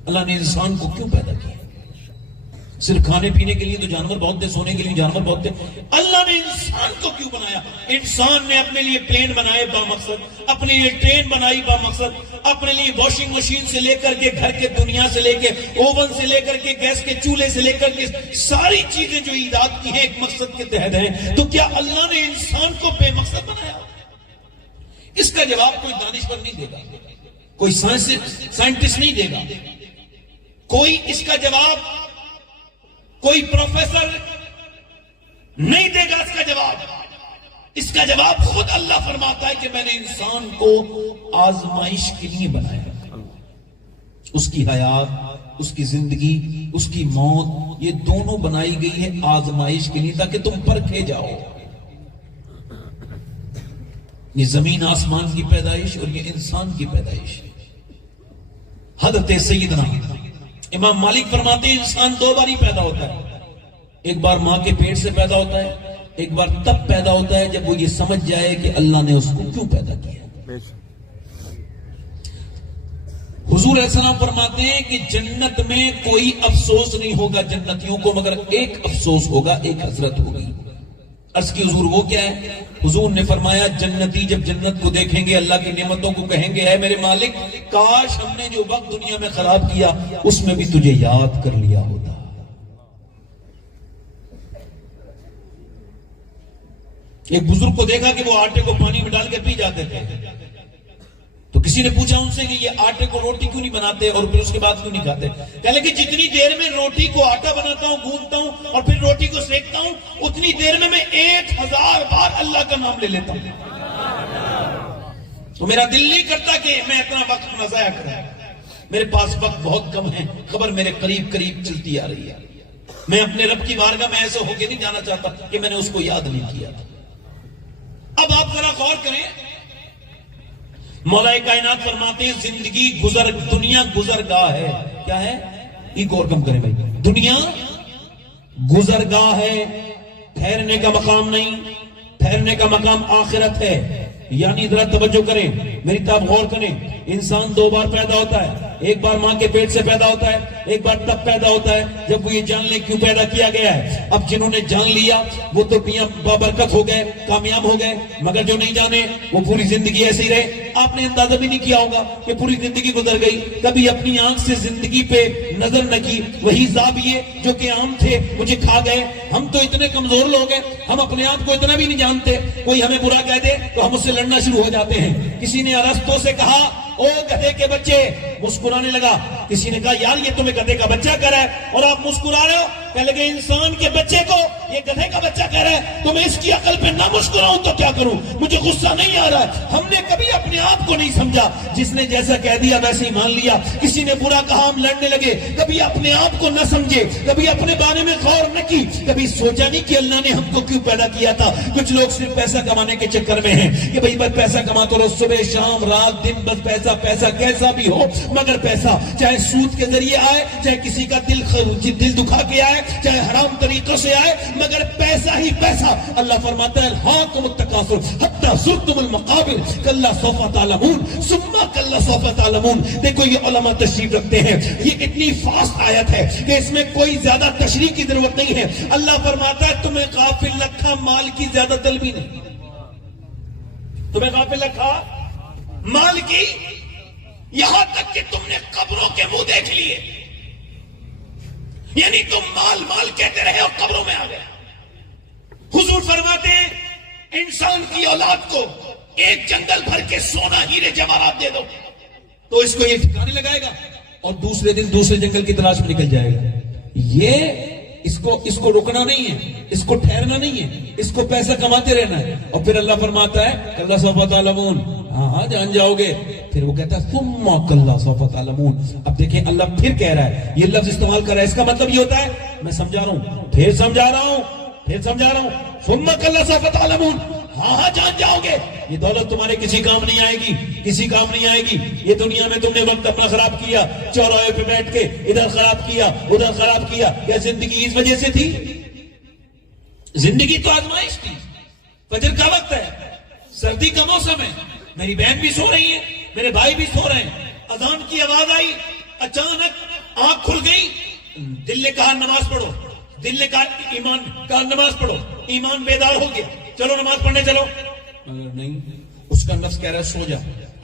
اللہ نے انسان کو کیوں پیدا کیا؟ صرف کھانے پینے کے لیے تو جانور بہت تھے، سونے کے لیے جانور بہت تھے، اللہ نے انسان کو کیوں بنایا؟ انسان نے اپنے لیے پلین بنائے با مقصد، اپنے لیے ٹرین بنائی با مقصد، اپنے لیے واشنگ مشین سے لے کر کے گھر کے دنیا سے لے کے اوون سے لے کر کے گیس کے چولہے سے لے کر کے ساری چیزیں جو ایجاد کی ہیں ایک مقصد کے تحت ہیں، تو کیا اللہ نے انسان کو بے مقصد بنایا؟ اس کا جواب کوئی دانشور نہیں دے گا، کوئی سائنٹسٹ نہیں دے گا، کوئی اس کا جواب کوئی پروفیسر نہیں دے گا اس کا جواب۔ اس کا جواب خود اللہ فرماتا ہے کہ میں نے انسان کو آزمائش کے لیے بنایا۔ اس کی حیات، اس کی زندگی، اس کی موت، یہ دونوں بنائی گئی ہے آزمائش کے لیے تاکہ تم پرکھے جاؤ۔ یہ زمین آسمان کی پیدائش اور یہ انسان کی پیدائش۔ حضرت سیدنا امام مالک فرماتے ہیں انسان دو بار ہی پیدا ہوتا ہے، ایک بار ماں کے پیٹ سے پیدا ہوتا ہے، ایک بار تب پیدا ہوتا ہے جب وہ یہ سمجھ جائے کہ اللہ نے اس کو کیوں پیدا کیا۔ حضور علیہ السلام فرماتے ہیں کہ جنت میں کوئی افسوس نہیں ہوگا جنتیوں کو، مگر ایک افسوس ہوگا، ایک حسرت ہوگی۔ عرض کی حضور وہ کیا ہے؟ حضور نے فرمایا جنتی جب جنت کو دیکھیں گے اللہ کی نعمتوں کو کہیں گے اے میرے مالک کاش ہم نے جو وقت دنیا میں خراب کیا اس میں بھی تجھے یاد کر لیا ہوتا۔ ایک بزرگ کو دیکھا کہ وہ آٹے کو پانی میں ڈال کے پی جاتے تھے، تو کسی نے پوچھا ان سے کہ یہ آٹے کو روٹی کیوں نہیں بناتے اور پھر اس کے بعد کیوں نہیں کھاتے؟ کہنے لگے جتنی دیر میں روٹی کو آٹا بناتا ہوں، گوندتا ہوں اور پھر روٹی کو سیکتا ہوں، اتنی دیر میں 1000 بار اللہ کا نام لے لیتا ہوں۔ تو میرا دل نہیں کرتا کہ میں اتنا وقت نہ ضائع کروں، میرے پاس وقت بہت کم ہے، خبر میرے قریب قریب چلتی آ رہی ہے، میں اپنے رب کی بارگاہ میں ایسے ہو کے نہیں جانا چاہتا کہ میں نے اس کو یاد نہیں کیا۔ اب آپ ذرا غور کریں، مولا کائنات فرماتے ہیں زندگی دنیا گزرگاہ ہے۔ کیا ہے؟ یہ غور کم کریں بھائی، دنیا گزرگاہ ہے، ٹھہرنے کا مقام نہیں، ٹھہرنے کا مقام آخرت ہے۔ یعنی ذرا توجہ کریں، میری طرف غور کریں، انسان 2 بار پیدا ہوتا ہے، ایک بار ماں کے پیٹ سے پیدا ہوتا ہے، ایک بار تب پیدا ہوتا ہے جب وہ یہ جان لے کیوں پیدا کیا گیا ہے۔ اب جنہوں نے جان لیا وہ تو میاں بابرکت ہو گئے، کامیاب ہو گئے، مگر جو نہیں جانے وہ پوری زندگی ایسے ہی رہے۔ آپ نے اندازہ بھی نہیں کیا ہوگا کہ پوری زندگی گزر گئی، کبھی اپنی آنکھ سے زندگی پہ نظر نہ کی۔ وہی زاویے جو کہ عام تھے مجھے کھا گئے۔ ہم تو اتنے کمزور لوگ ہیں، ہم اپنے آپ کو اتنا بھی نہیں جانتے، کوئی ہمیں برا کہہ دے تو ہم اس سے لڑنا شروع ہو جاتے ہیں۔ کسی نے ارسطو سے کہا او گدھے کے بچے، مسکرانے لگا۔ کسی نے کہا یار یہ تمہیں گدھے کا بچہ کہہ رہا ہے اور آپ مسکرا رہے ہو؟ کہنے لگے انسان کے بچے کو یہ گدھے کا بچہ کہہ رہا ہے تو میں اس کی عقل پہ نہ مسکراؤں تو کیا کروں؟ مجھے غصہ نہیں آ رہا ہے۔ ہم نے کبھی اپنے آپ کو نہیں سمجھا، جس نے جیسا کہہ دیا ویسے ہی مان لیا۔ کسی نے برا کہا ہم لڑنے لگے، کبھی اپنے آپ کو نہ سمجھے، کبھی اپنے بارے میں غور نہ کی، کبھی سوچا نہیں کہ اللہ نے ہم کو کیوں پیدا کیا تھا۔ کچھ لوگ صرف پیسہ کمانے کے چکر میں ہیں کہ بھئی بس پیسہ کماتے رہو، صبح شام رات دن بس پیسہ پیسہ، کیسا بھی ہو مگر پیسہ، چاہے سود کے ذریعے آئے، چاہے کسی کا دل دکھا کے آئے، چاہے حرام طریقوں سے آئے، مگر پیسہ ہی پیسہ۔ اللہ فرماتا ہے الہاکم التکاثر حتی زرتم المقابر کلا سوف تعلمون ثم کلا سوف تعلمون۔ دیکھو یہ علماء تشریف رکھتے ہیں، یہ اتنی فاسٹ آیت ہے کہ اس میں کوئی زیادہ تشریح کی ضرورت نہیں ہے۔ اللہ فرماتا ہے تمہیں غافل رکھا مال کی زیادہ طلبی نہیں، تمہیں غافل رکھا مال کی، یہاں تک کہ تم نے قبروں کے منہ دیکھ لیے، یعنی تم مال مال کہتے رہے اور قبروں میں آ گئے۔ حضور فرماتے ہیں انسان کی اولاد کو ایک جنگل بھر کے سونا ہیرے جواہرات دے دو تو اس کو یہ ٹھکانے لگائے گا اور دوسرے دن دوسرے جنگل کی تلاش میں نکل جائے گا۔ یہ اس کو رکنا نہیں ہے، اس کو ٹھہرنا نہیں ہے، اس کو پیسہ کماتے رہنا ہے۔ اور پھر اللہ فرماتا ہے کلا سوف تعلمون، ہاں جان جاؤ گے۔ پھر وہ کہتا ہے ثم کلا سوف تعلمون۔ اب دیکھیں اللہ پھر کہہ رہا ہے، یہ لفظ استعمال کر رہا ہے، اس کا مطلب یہ ہوتا ہے، میں سمجھا رہا ہوں پھر سمجھا رہا ہوں ثم کلا سوف تعلمون، ہاں جان جاؤ گے۔ یہ دولت تمہارے کسی کام نہیں آئے گی، کسی کام نہیں آئے گی۔ یہ دنیا میں تم نے وقت اپنا خراب کیا، چوراہے پہ بیٹھ کے ادھر خراب کیا ادھر خراب کیا، کیا زندگی اس وجہ سے تھی؟ زندگی تو آزمائش تھی۔ فجر کا وقت ہے، سردی کا موسم ہے، میری بہن بھی سو رہی ہے، میرے بھائی بھی سو رہے ہیں، اذان کی آواز آئی، اچانک آنکھ کھل گئی، دل نے کہا نماز پڑھو، دل نے کہا ایمان کا نماز پڑھو، ایمان بیدار ہو گیا، چلو نماز پڑھنے چلو، مگر نہیں، اس کا نفس کہہ رہا ہے سو جا،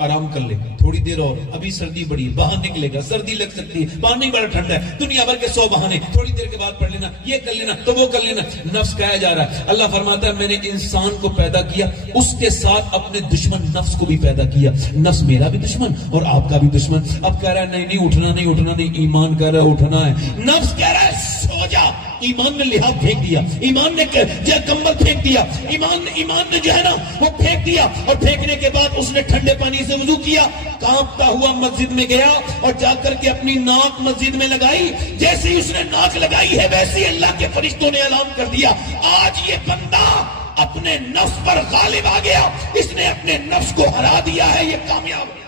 آرام کر لے تھوڑی دیر اور، ابھی سردی بڑی، باہر نکلے گا، سردی لگ سکتی ہے، باہر نہیں بڑا ٹھنڈا ہے، دنیا بھر کے 100 بہانے، تھوڑی دیر کے بعد پڑھ لینا، یہ کر لینا تو وہ کر لینا۔ نفس کہا جا رہا ہے، اللہ فرماتا ہے میں نے انسان کو پیدا کیا، اس کے ساتھ اپنے دشمن نفس کو بھی پیدا کیا۔ نفس میرا بھی دشمن اور آپ کا بھی دشمن۔ اب کہہ رہا ہے نہیں اٹھنا نہیں، ایمان کہہ رہا ہے اٹھنا ہے، نفس کہہ رہا ہے سو جا۔ ایمان نے لحاظ پھینک دیا، ایمان نے کمبل پھینک دیا، ایمان نے جو ہے نا وہ پھینک دیا، اور پھینکنے کے بعد اس نے ٹھنڈے پانی سے وضو کیا، کانپتا ہوا مسجد میں گیا اور جا کر کے اپنی ناک مسجد میں لگائی۔ جیسے ہی اس نے ناک لگائی ہے ویسے ہی اللہ کے فرشتوں نے اعلان کر دیا آج یہ بندہ اپنے نفس پر غالب آ گیا، اس نے اپنے نفس کو ہرا دیا ہے، یہ کامیاب ہو گیا۔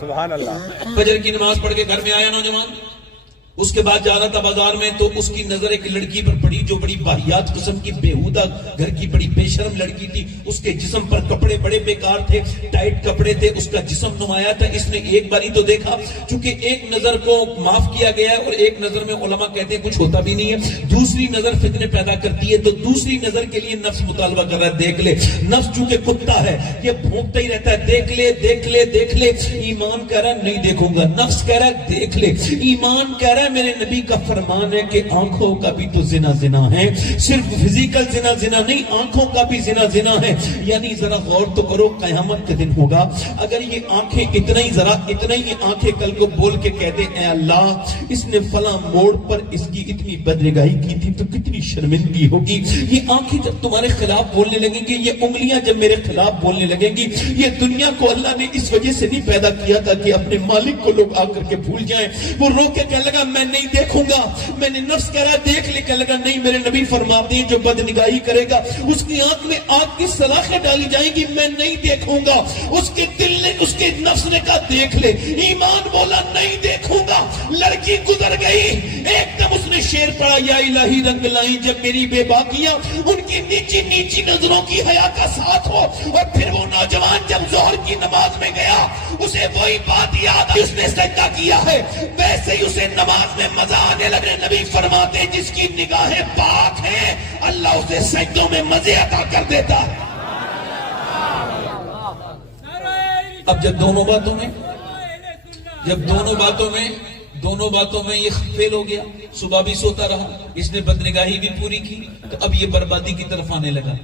سبحان اللہ۔ فجر کی نماز پڑھ کے گھر میں آیا نوجوان، اس کے بعد جا رہا تھا بازار میں تو اس کی نظر ایک لڑکی پر پڑی جو بڑی واہیات قسم کی بےہودہ گھر کی بڑی بے شرم لڑکی تھی۔ اس کے جسم پر کپڑے بڑے بیکار تھے، ٹائٹ کپڑے تھے، اس کا جسم نمایاں تھا۔ اس نے ایک باری تو دیکھا، چونکہ ایک نظر کو معاف کیا گیا ہے اور ایک نظر میں علماء کہتے ہیں کچھ ہوتا بھی نہیں ہے، دوسری نظر فتنے پیدا کرتی ہے، تو دوسری نظر کے لیے نفس مطالبہ کر رہا ہے دیکھ لے۔ نفس چونکہ کتا ہے یہ بھونکتا ہی رہتا ہے دیکھ لے دیکھ لے دیکھ لے۔ ایمان کہہ رہا ہے نہیں دیکھوں گا، نفس کہہ رہا ہے دیکھ لے، ایمان کہہ رہا ہے ہے میرے نبی کا فرمان ہے کہ آنکھوں کا بھی تو زنا زنا ہے، صرف فزیکل زنا زنا نہیں، آنکھوں کا بھی زنا زنا ہے. یعنی ذرا غور تو کرو، قیامت کے دن ہوگا اگر یہ آنکھیں اتنا ہی یہ آنکھیں کل کو بول کے کہتے اے اللہ اس نے فلاں موڑ پر اس کی اتنی بدنگاہی کی تھی تو کتنی شرمندگی ہوگی. یہ آنکھیں جب تمہارے خلاف بولنے لگیں گی، یہ انگلیاں جب میرے خلاف بولنے لگیں گی. یہ دنیا کو اللہ نے اس وجہ سے نہیں پیدا کیا تھا کہ اپنے مالک کو لوگ آ کر کے بھول جائیں. وہ رو کے کہنے لگا میں نہیں دیکھوں گا، میں نے نفس کہہ رہا دیکھ لے، کہنے لگا نہیں، میرے نبی فرماتے ہیں جو بدنگاہی کرے گا اس کی آنکھ میں آگ کی سلاخیں ڈالی جائیں گی، میں نہیں دیکھوں گا. اس کے دل نے، اس کے نفس نے کہا دیکھ لے، ایمان بولا نہیں دیکھوں گا. لڑکی گزر گئی، ایک دم اس نے شعر پڑھا یا الہی رنگ لائی جب میری بے باکیاں ان کی نیچی نیچی نظروں کی حیا کا ساتھ ہو. اور پھر وہ نوجوان جب ظہر کی نماز میں گیا اسے وہی بات یاد آئی، اس نے سجدہ کیا ہے ویسے ہی اسے نماز میں مزہ آنے لگے. نبی فرماتے جس کی نگاہیں پاک ہیں اللہ اسے سجدوں میں مزے عطا کر دیتا ہے. اب جب دونوں باتوں میں یہ فیل ہو گیا، صبح بھی سوتا رہا، اس نے بدنگاہی بھی پوری کی، تو اب یہ بربادی کی طرف آنے لگا.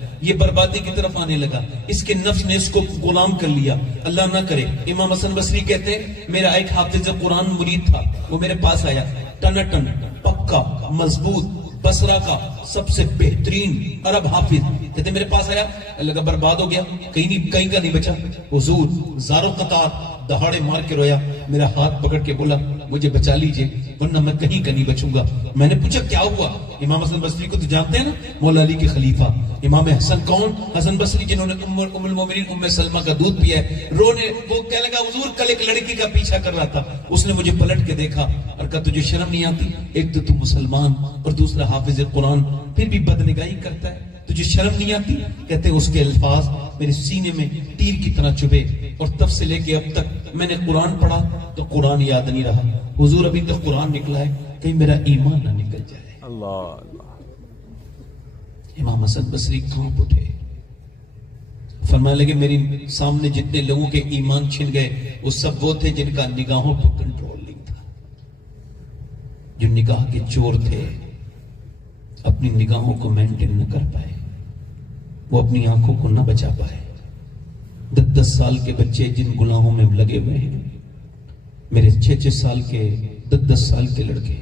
اس کے نفس نے اس کو غلام کر لیا. اللہ نہ کرے. امام حسن بصری کہتے میرا ایک حافظ قرآن مرید تھا، وہ میرے پاس آیا، ٹنٹن پکا مضبوط بصرہ کا سب سے بہترین عرب حافظ، کہتے میرے پاس آیا، اللہ کا برباد ہو گیا، کہیں کا نہیں بچا. حضور زارو قطار دہاڑے مار کے رویا، میرا ہاتھ پکڑ کے بولا مجھے بچا لیجئے ورنہ میں کہیں کا نہیں بچوں گا. میں نے پوچھا کیا ہوا؟ امام حسن بصری کو تو جانتے ہیں نا، مولا علی کے خلیفہ. امام حسن کون؟ حسن بصری جنہوں نے ام المومنین ام سلمہ کا دودھ پیا ہے. رونے، وہ کہنے لگا حضور کل ایک لڑکی کا پیچھا کر رہا تھا، اس نے مجھے پلٹ کے دیکھا اور کہا تجھے شرم نہیں آتی؟ ایک تو تم مسلمان اور دوسرا حافظ قرآن، پھر بھی بدنگاہی کرتا ہے، تجھے شرم نہیں آتی؟ کہتے اس کے الفاظ میرے سینے میں تیر کی طرح چبھے اور تب سے لے کے اب تک میں نے قرآن پڑھا تو قرآن یاد نہیں رہا. حضور ابھی تک قرآن نکلا ہے، کہیں میرا ایمان نہ نکل جائے. اللہ. امام حسن بصری کانپ اٹھے، فرمانے لگے میری سامنے جتنے لوگوں کے ایمان چھن گئے وہ سب وہ تھے جن کا نگاہوں پر کنٹرول نہیں تھا، جو نگاہ کے چور تھے، اپنی نگاہوں کو مینٹین نہ کر پائے، وہ اپنی آنکھوں کو نہ بچا پائے. 10 سال کے بچے جن گناہوں میں لگے ہوئے ہیں، میرے 6 سال کے 10 سال کے لڑکے،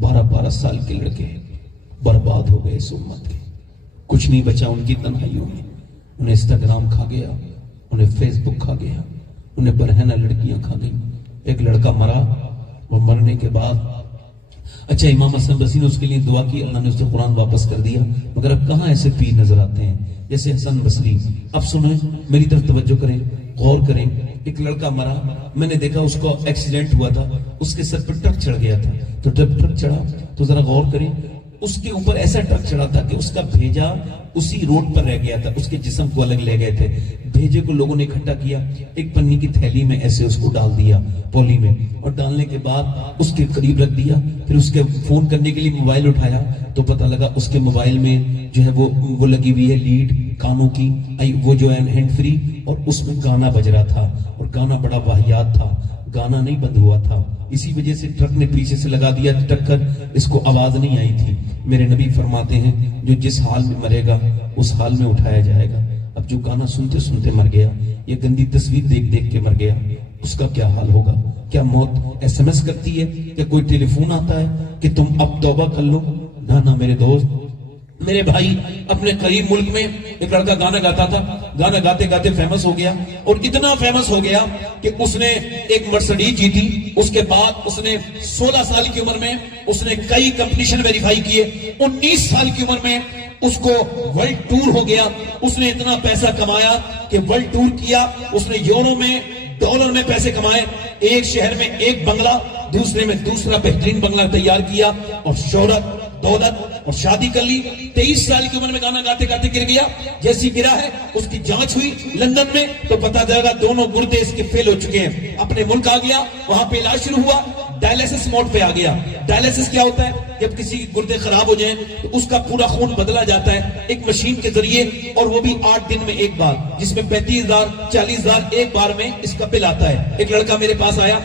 12 سال کے لڑکے برباد ہو گئے اس امت کے. کچھ نہیں بچا ان کی تنہائیوں میں. انہیں انسٹاگرام کھا گیا، انہیں فیس بک کھا گیا، انہیں برہنہ لڑکیاں کھا گئیں. ایک لڑکا مرا، وہ مرنے کے بعد اچھا امام حسن بصری نے اس کے لیے دعا کی، اللہ نے اسے قرآن واپس کر دیا. مگر اب کہاں ایسے پیر نظر آتے ہیں جیسے حسن بصری. اب سنیں، میری طرف توجہ کریں، غور کریں. ایک لڑکا مرا، میں نے دیکھا اس کو ایکسیڈنٹ ہوا تھا، اس کے سر پر ٹرک چڑھ گیا تھا. تو جب ٹرک چڑھا تو ذرا غور کریں، اس کے اوپر ایسا ٹرک چڑھا تھا کہ اس کا بھیجا اسی روڈ پر رہ گیا تھا، اس کے جسم کو الگ لے گئے تھے. بھیجے کو لوگوں نے اکٹھا کیا، ایک پنی کی تھیلی میں ایسے اس کو ڈال دیا پولی میں، اور ڈالنے کے بعد اس کے قریب رکھ دیا. پھر اس کے فون کرنے کے لیے موبائل اٹھایا تو پتہ لگا اس کے موبائل میں جو ہے وہ لگی ہوئی ہے لیڈ کانوں کی، وہ جو ہے ہینڈ فری، اور اس میں گانا بج رہا تھا، اور گانا بڑا واہیات تھا، گانا نہیں بند ہوا تھا. اسی وجہ سے ٹرک نے پیچھے سے لگا دیا ٹکر، اس کو آواز نہیں آئی تھی. میرے نبی فرماتے ہیں جو جس حال میں مرے گا اس حال میں اٹھایا جائے گا. اب جو گانا سنتے سنتے مر گیا، یہ گندی تصویر دیکھ دیکھ کے مر گیا، اس کا کیا حال ہوگا؟ کیا موت ایس ایم ایس کرتی ہے؟ کیا کوئی ٹیلی فون آتا ہے کہ تم اب توبہ کر لو؟ نہ میرے دوست، میرے بھائی، اپنے قریب ملک میں ایک لڑکا گانا گاتا تھا، گانا گاتے گاتے فیمس ہو گیا، اور اتنا فیمس ہو گیا کہ اس نے ایک مرسڈیز جیتی. اس کے بعد اس نے 16 سال کی عمر میں اس نے کئی کمپٹیشن ویریفائی کیے. 19 سال کی عمر میں اس کو ورلڈ ٹور ہو گیا. اس نے اتنا پیسہ کمایا کہ ورلڈ ٹور کیا. اس نے یورو میں، ڈالر میں پیسے کمائے. ایک شہر میں ایک بنگلہ، دوسرے میں دوسرا بہترین بنگلہ تیار کیا، اور شہرت، دولت اور شادی کر لی. 23 سال کی عمر میں گانا گاتے گاتے گر گیا. جیسی گرا ہے اس کی جانچ ہوئی لندن میں تو پتا چلے گا دونوں گردے اس کے فیل ہو چکے ہیں. اپنے ملک آ گیا، وہاں پہ علاج شروع ہوا، ڈائلیسس موڈ پہ آ گیا. ڈائلیسس کیا ہوتا ہے؟ جب کسی گردے خراب ہو جائیں تو اس کا پورا خون بدلا جاتا ہے ایک مشین کے ذریعے، اور وہ بھی 8 دن میں ایک بار، جس میں 35,000 40,000 ایک بار میں اس کا بل آتا ہے. ایک لڑکا میرے پاس آیا،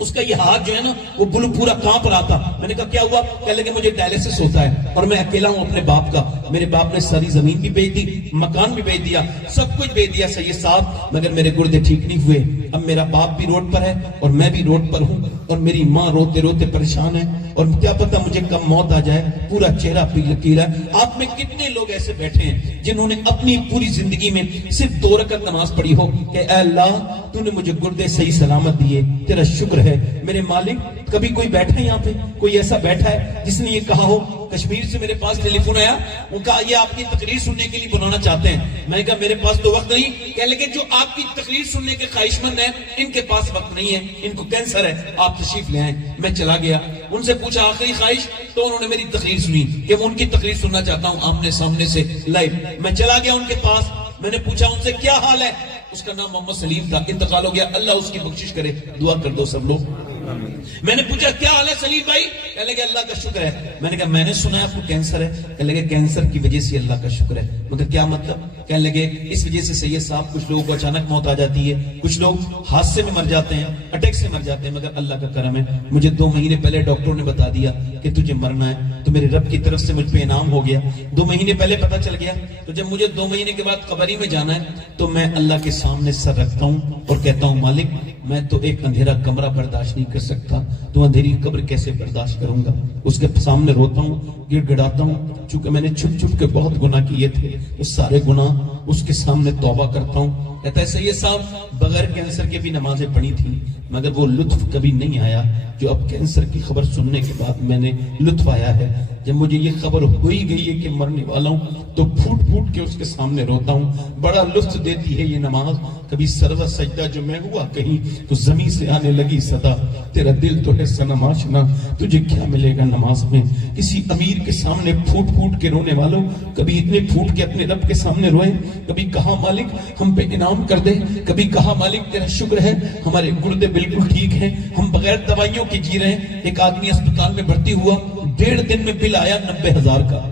اس کا یہ ہاتھ جو ہے نا وہ بلو پورا کانپ رہا تھا. میں نے کہا کیا ہوا؟ کہنے لگے مجھے ڈائلیسس ہوتا ہے اور میں اکیلا ہوں اپنے باپ کا. میرے باپ نے ساری زمین بھی بیچ دی, مکان بھی بیچ دیا, سب کچھ بیچ دیا سید صاحب, مگر میرے گردے ٹھیک نہیں ہوئے. اب میرا باپ بھی روڈ پر ہے اور میں بھی روڈ پر ہوں اور میری ماں روتے روتے پریشان ہے اور کیا پتا مجھے کب موت آ جائے. پورا چہرہ لکیرا ہے. آپ میں کتنے لوگ ایسے بیٹھے ہیں جنہوں نے اپنی پوری زندگی میں صرف 2 رکعت نماز پڑھی ہو کہ اے اللہ تو نے مجھے گردے صحیح سلامت دیے, تیرا شکر ہے میرے مالک. کبھی کوئی بیٹھا ہے یہاں پہ, کوئی ایسا بیٹھا ہے جس نے یہ کہا ہو؟ کشمیر سے میرے پاس ٹیلی فون آیا, وہ کہا یہ آپ کی تقریر سننے کے لیے بنانا چاہتے ہیں. میں نے کہا میرے پاس تو وقت نہیں. کہنے لگے جو آپ کی تقریر سننے کے خواہش مند ہیں ان کے پاس وقت نہیں ہے, ان کو کینسر ہے, آپ تشریف لے آئیں. میں چلا گیا, ان سے پوچھا آخری خواہش, تو انہوں نے میری تقریر سنی کہ میں ان کی تقریر سننا چاہتا ہوں آمنے سامنے سے لائیو. میں چلا گیا ان کے پاس, میں نے پوچھا ان سے کیا حال ہے. اس کا نام محمد سلیم تھا, انتقال ہو گیا, اللہ اس کی بخشش کرے, دعا کر دو سب لوگ. میں نے پوچھا کیا حال ہے سلیم بھائی؟ کہنے لگے اللہ کا شکر ہے. میں نے کہا میں نے سنا ہے آپ کو کینسر ہے. کہنے لگے کینسر کی وجہ سے اللہ کا شکر ہے. مگر کیا مطلب؟ کہنے لگے اس وجہ سے سید صاحب کچھ لوگوں کو اچانک موت آ جاتی ہے, کچھ لوگ حادثے میں مر جاتے ہیں, اٹیک سے مر جاتے ہیں, مگر اللہ کا کرم ہے مجھے 2 مہینے پہلے ڈاکٹروں نے بتا دیا کہ تجھے مرنا ہے, تو میرے رب کی طرف سے مجھ پہ انعام ہو گیا. 2 مہینے پہلے پتا چل گیا, تو جب مجھے 2 مہینے کے بعد قبری میں جانا ہے تو میں اللہ کے سامنے سر رکھتا ہوں اور کہتا ہوں مالک میں تو ایک اندھیرا کمرہ برداشت نہیں کر سکتا, تو اندھیری قبر کیسے برداشت کروں گا. اس کے سامنے روتا ہوں, گڑ گڑاتا ہوں, چونکہ میں نے چھپ چھپ کے بہت گناہ کیے تھے, وہ سارے گناہ اس کے سامنے توبہ کرتا ہوں. کہتا ہے سید صاحب بغیر کینسر کے بھی نمازیں پڑھی تھی, مگر وہ لطف کبھی نہیں آیا جو اب کینسر کی خبر سننے کے بعد میں نے لطف آیا ہے. جب مجھے یہ خبر ہوئی گئی ہے کہ مرنے والا ہوں تو پھوٹ پھوٹ کے اس کے سامنے روتا ہوں. بڑا لطف دیتی ہے یہ نماز. کبھی سرور سجدہ جو میں ہوا کہیں تو زمین سے آنے لگی صدا, تیرا دل تو ہے صنم آشنا, تجھے کیا ملے گا نماز میں. کسی امیر کے سامنے پھوٹ پھوٹ کے رونے والوں, کبھی اتنے پھوٹ کے اپنے رب کے سامنے روئے. کبھی کہا مالک ہم پہ انعام کر دے, کبھی کہا مالک تیرا شکر ہے ہمارے گردے بالکل ٹھیک ہیں, ہم بغیر دوائیوں کے جی رہے ہیں. ایک آدمی اسپتال میں بھرتی ہوا, 1.5 دن میں بل آیا 90,000 کا.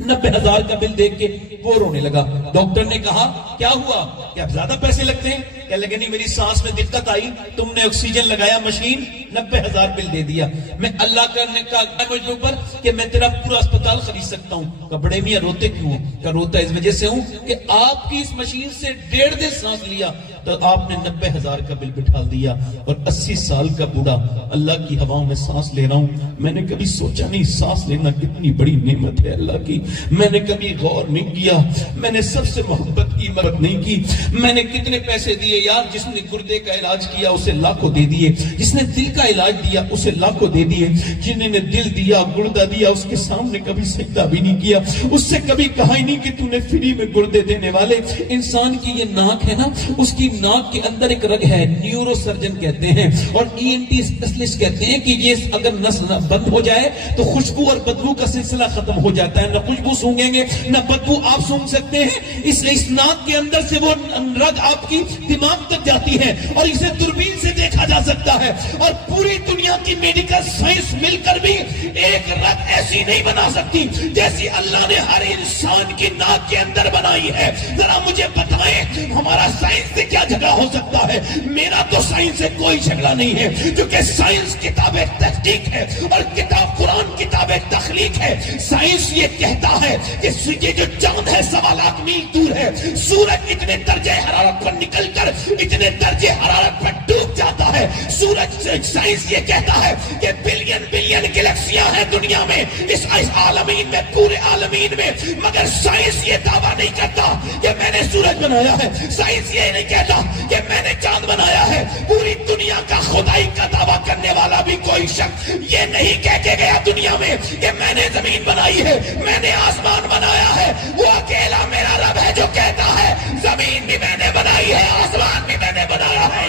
90,000 کا بل دیکھ کے وہ رونے لگا. ڈاکٹر نے کہا کیا ہوا, کیا زیادہ پیسے لگتے ہیں؟ کہنے لگے نہیں میری سانس میں دقت آئی, تم نے آکسیجن لگایا مشین, 90,000 بل دے دیا. میں اللہ کرنے کا مجھ پر کہ میں تیرا پورا اسپتال خرید سکتا ہوں. کپڑے میں روتے کیوں؟ کہ روتا اس وجہ سے ہوں کہ آپ کی اس مشین سے 1.5 دن سانس لیا تو آپ نے 90,000 کا بل بٹھا دیا. اور 80 سال کا بوڑھا اللہ کی ہواؤں میں سانس لے رہا ہوں. میں نے کبھی سوچا نہیں سانس لینا کتنی بڑی نعمت ہے اللہ کی. میں نے کبھی غور نہیں کیا, میں نے سب سے محبت کی مدد نہیں کی. میں نے کتنے پیسے دیے یار, جس نے گردے کا علاج کیا اسے لاکھوں دے دیے, جس نے دل کا علاج دیا اسے لاکھوں دے دیے, جنہیں نے دل دیا گردہ دیا اس کے سامنے کبھی سجدہ بھی نہیں کیا, اس سے کبھی کہا ہی نہیں کہ تو نے فری میں گردے دینے والے. انسان کی یہ ناک ہے نا, اس کی ناک کے اندر ایک رگ ہے, نیورو سرجن کہتے ہیں اور ENT اسپیشلسٹ کہتے ہیں کہ یہ اگر نس بند ہو جائے تو خوشبو اور بدبو کا سلسلہ ختم ہو جاتا ہے. نہ خوشبو سونگیں گے نہ بدبو آپ سونگ سکتے ہیں. اس ناک کے اندر سے وہ رگ آپ کی دماغ تک جاتی ہے اور اسے دوربین سے دیکھا جا سکتا ہے. اور پوری دنیا کی میڈیکل سائنس مل کر بھی ایک رگ ایسی نہیں بنا سکتی جیسی اللہ نے ہر انسان کی ناک کے اندر بنائی ہے. ذرا مجھے بتائیں ہمارا سائنس سے کیا جھگڑا ہو سکتا ہے؟ میرا تو سائنس سے کوئی جھگڑا نہیں ہے, کیونکہ سائنس کتاب تحقیق ہے اور کتاب قرآن کتاب تخلیق ہے. سائنس یہ کہتا ہے کہ یہ جو چاند ہے 1.25 لاکھ میل دور ہے, سورج اتنے درجے حرارت پر نکل کر اتنے درجے حرارت پر ڈوب جاتا ہے. سورج سائنس یہ کہتا ہے کہ بلین بلین گلیکسیاں ہیں دنیا میں, اس عالمین میں, پورے عالمین میں, مگر سائنس یہ دعویٰ نہیں کرتا کہ میں نے سورج بنایا ہے. سائنس یہ نہیں کہتا کہ میں نے چاند بنایا ہے. پوری دنیا کا خدائی کا دعویٰ کرنے والا بھی کوئی شخص یہ نہیں کہہ کے گیا دنیا میں کہ میں نے زمین بنائی ہے, میں نے آسمان بنایا ہے. وہ اکیلا میرا رب ہے جو کہتا ہے زمین بھی میں نے بنائی ہے, آسمان بھی میں نے بنایا ہے.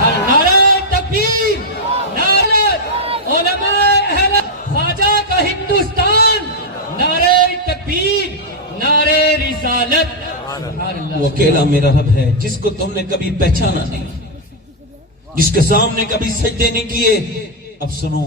نعرہ تکبیر, نعرہ علماء اہل خواجہ کا ہندوستان, نعرہ تکبیر, نعرہ رسالت. وہ اکیلا میرا رب ہے جس کو تم نے کبھی پہچانا نہیں, جس کے سامنے کبھی سجدے نہیں کیے, اب سنو،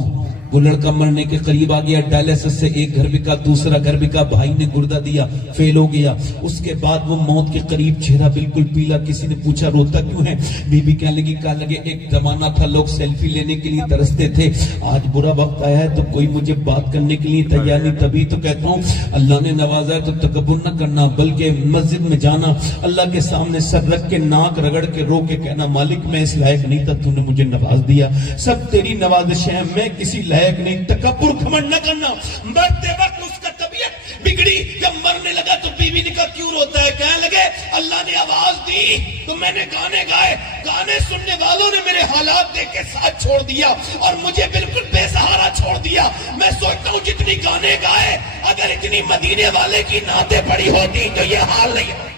وہ لڑکا مرنے کے قریب آ گیا، ڈائلیسس سے ایک گھر بکا، دوسرا گھر بکا، بھائی نے گردہ دیا، فیل ہو گیا۔ اس کے بعد وہ موت کے قریب، چہرہ بالکل پیلا۔ کسی نے پوچھا روتا کیوں ہے؟ بی بی کہنے لگی، کہا لگے ایک زمانہ تھا لوگ سیلفی لینے کے لیے ترستے تھے، آج برا وقت آیا ہے تو کوئی مجھے بات کرنے کے لیے تیار نہیں۔ تبھی تو کہتا ہوں اللہ نے نوازا ہے تو تکبر نہ کرنا، بلکہ مسجد میں جانا، اللہ کے سامنے سر رکھ کے ناک رگڑ کے رو کے کہنا مالک میں اس لائق نہیں تھا، تو نے مجھے نواز دیا، سب تیری نوازش ہے، میں کسی لائق نہیں۔ تکبر گھمنڈ نہ کرنا۔ مرتے وقت اس کا طبیعت بگڑی، جب مرنے لگا تو بیوی نے کہا کیوں روتا ہے؟ کہنے لگے اللہ نے آواز دی تو میں نے گانے گائے، گانے سننے والوں نے میرے حالات دیکھ کے ساتھ چھوڑ دیا اور مجھے بالکل بے سہارا چھوڑ دیا۔ میں سوچتا ہوں جتنی گانے گائے، اگر اتنی مدینے والے کی نعتیں پڑی ہوتی تو یہ حال نہیں ہوتا۔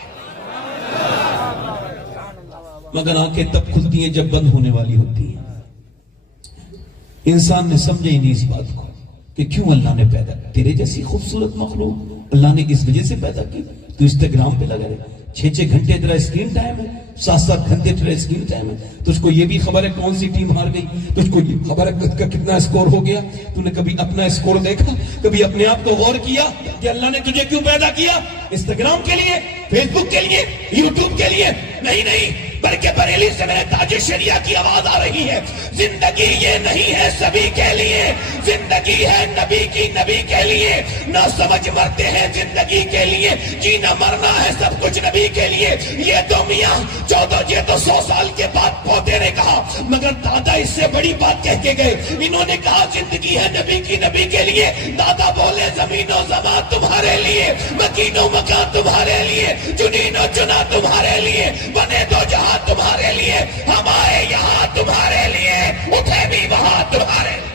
مگر آنکھیں تب کھلتی ہیں جب بند ہونے والی ہوتی ہیں۔ انسان نے سمجھا ہی نہیں اس بات کو کہ کیوں اللہ نے پیدا کیا۔ تیرے جیسی خوبصورت مخلوق اللہ نے اس وجہ سے پیدا کی تو انسٹاگرام پہ لگا رہے، 6 گھنٹے تیرا اسکرین ٹائم ہے، 7 گھنٹے تیرا اسکرین ٹائم ہے۔ تجھ کو یہ بھی خبر ہے کون سی ٹیم ہار گئی، تجھ کو یہ خبر ہے کتنا اسکور ہو گیا؟ تو نے کبھی اپنا اسکور دیکھا؟ کبھی اپنے آپ کو غور کیا کہ اللہ نے تجھے کیوں پیدا کیا؟ انسٹاگرام کے لیے، فیس بک کے لیے، یوٹیوب کے لیے؟ نہیں، بلکہ بریلی سے میرے تاج شریعہ کی آواز آ رہی ہے، زندگی یہ نہیں ہے سبھی کے لیے، زندگی ہے نبی کی، نبی کے لیے۔ نہ سمجھ مرتے ہیں زندگی کے لیے، جینا مرنا ہے سب کچھ نبی کے لیے۔ یہ تو میاں 14 یہ تو 100 سال کے بعد پوتے نے کہا، مگر دادا اس سے بڑی بات کہہ کے گئے۔ انہوں نے کہا زندگی ہے نبی کی، نبی کے لیے۔ دادا بولے زمین و زمان تمہارے لیے، مکین و مکان تمہارے لیے، چنین و چنا تمہارے لیے، بنے دو جہاں تمہارے لیے، ہم آئے یہاں تمہارے لیے، اٹھے بھی وہاں تمہارے لیے۔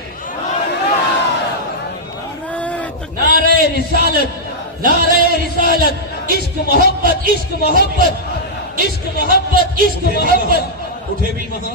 نعرہ رسالت، نعرہ رسالت، عشق محبت، عشق محبت، عشق محبت، عشق محبت، اٹھے بھی وہاں۔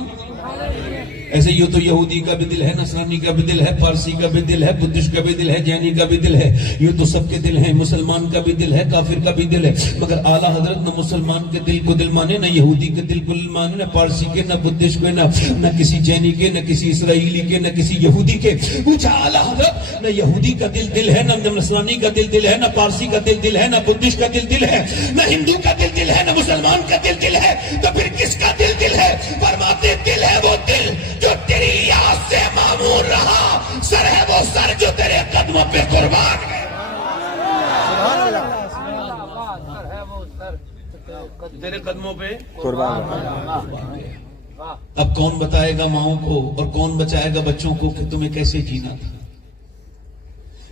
ایسے یوں تو یہودی کا بھی دل ہے، نصرانی کا بھی دل ہے، پارسی کا بھی دل ہے، بدھسٹ کا بھی دل ہے، جینی کا بھی دل ہے، یوں تو سب کے دل ہیں، مسلمان کا بھی دل ہے، کافر کا بھی دل ہے، مگر اعلیٰ حضرت نہ مسلمان کے دل کو دل مانے، نہ یہودی کے دل کو دل مانے، نہ پارسی کے، نہ بدھسٹ کے، نہ کسی جینی کے، نہ کسی اسرائیلی کے، نہ کسی یہودی کے۔ پوچھا اعلیٰ حضرت نہ یہودی کا دل ہے، نہ نصرانی کا دل ہے، نہ پارسی کا دل ہے، نہ بدھسٹ کا دل ہے، نہ ہندو کا دل ہے، نہ مسلمان کا دل ہے، تو پھر کس کا دل ہے؟ فرماتے دل ہے وہ دل جو تیری یاد سے معمور رہا، سر ہے وہ سر جو تیرے قدموں پہ قربان ہے۔ تیرے قدموں پہ قربان ہے۔ اب کون بتائے گا ماؤں کو اور کون بچائے گا بچوں کو کہ تمہیں کیسے جینا تھا؟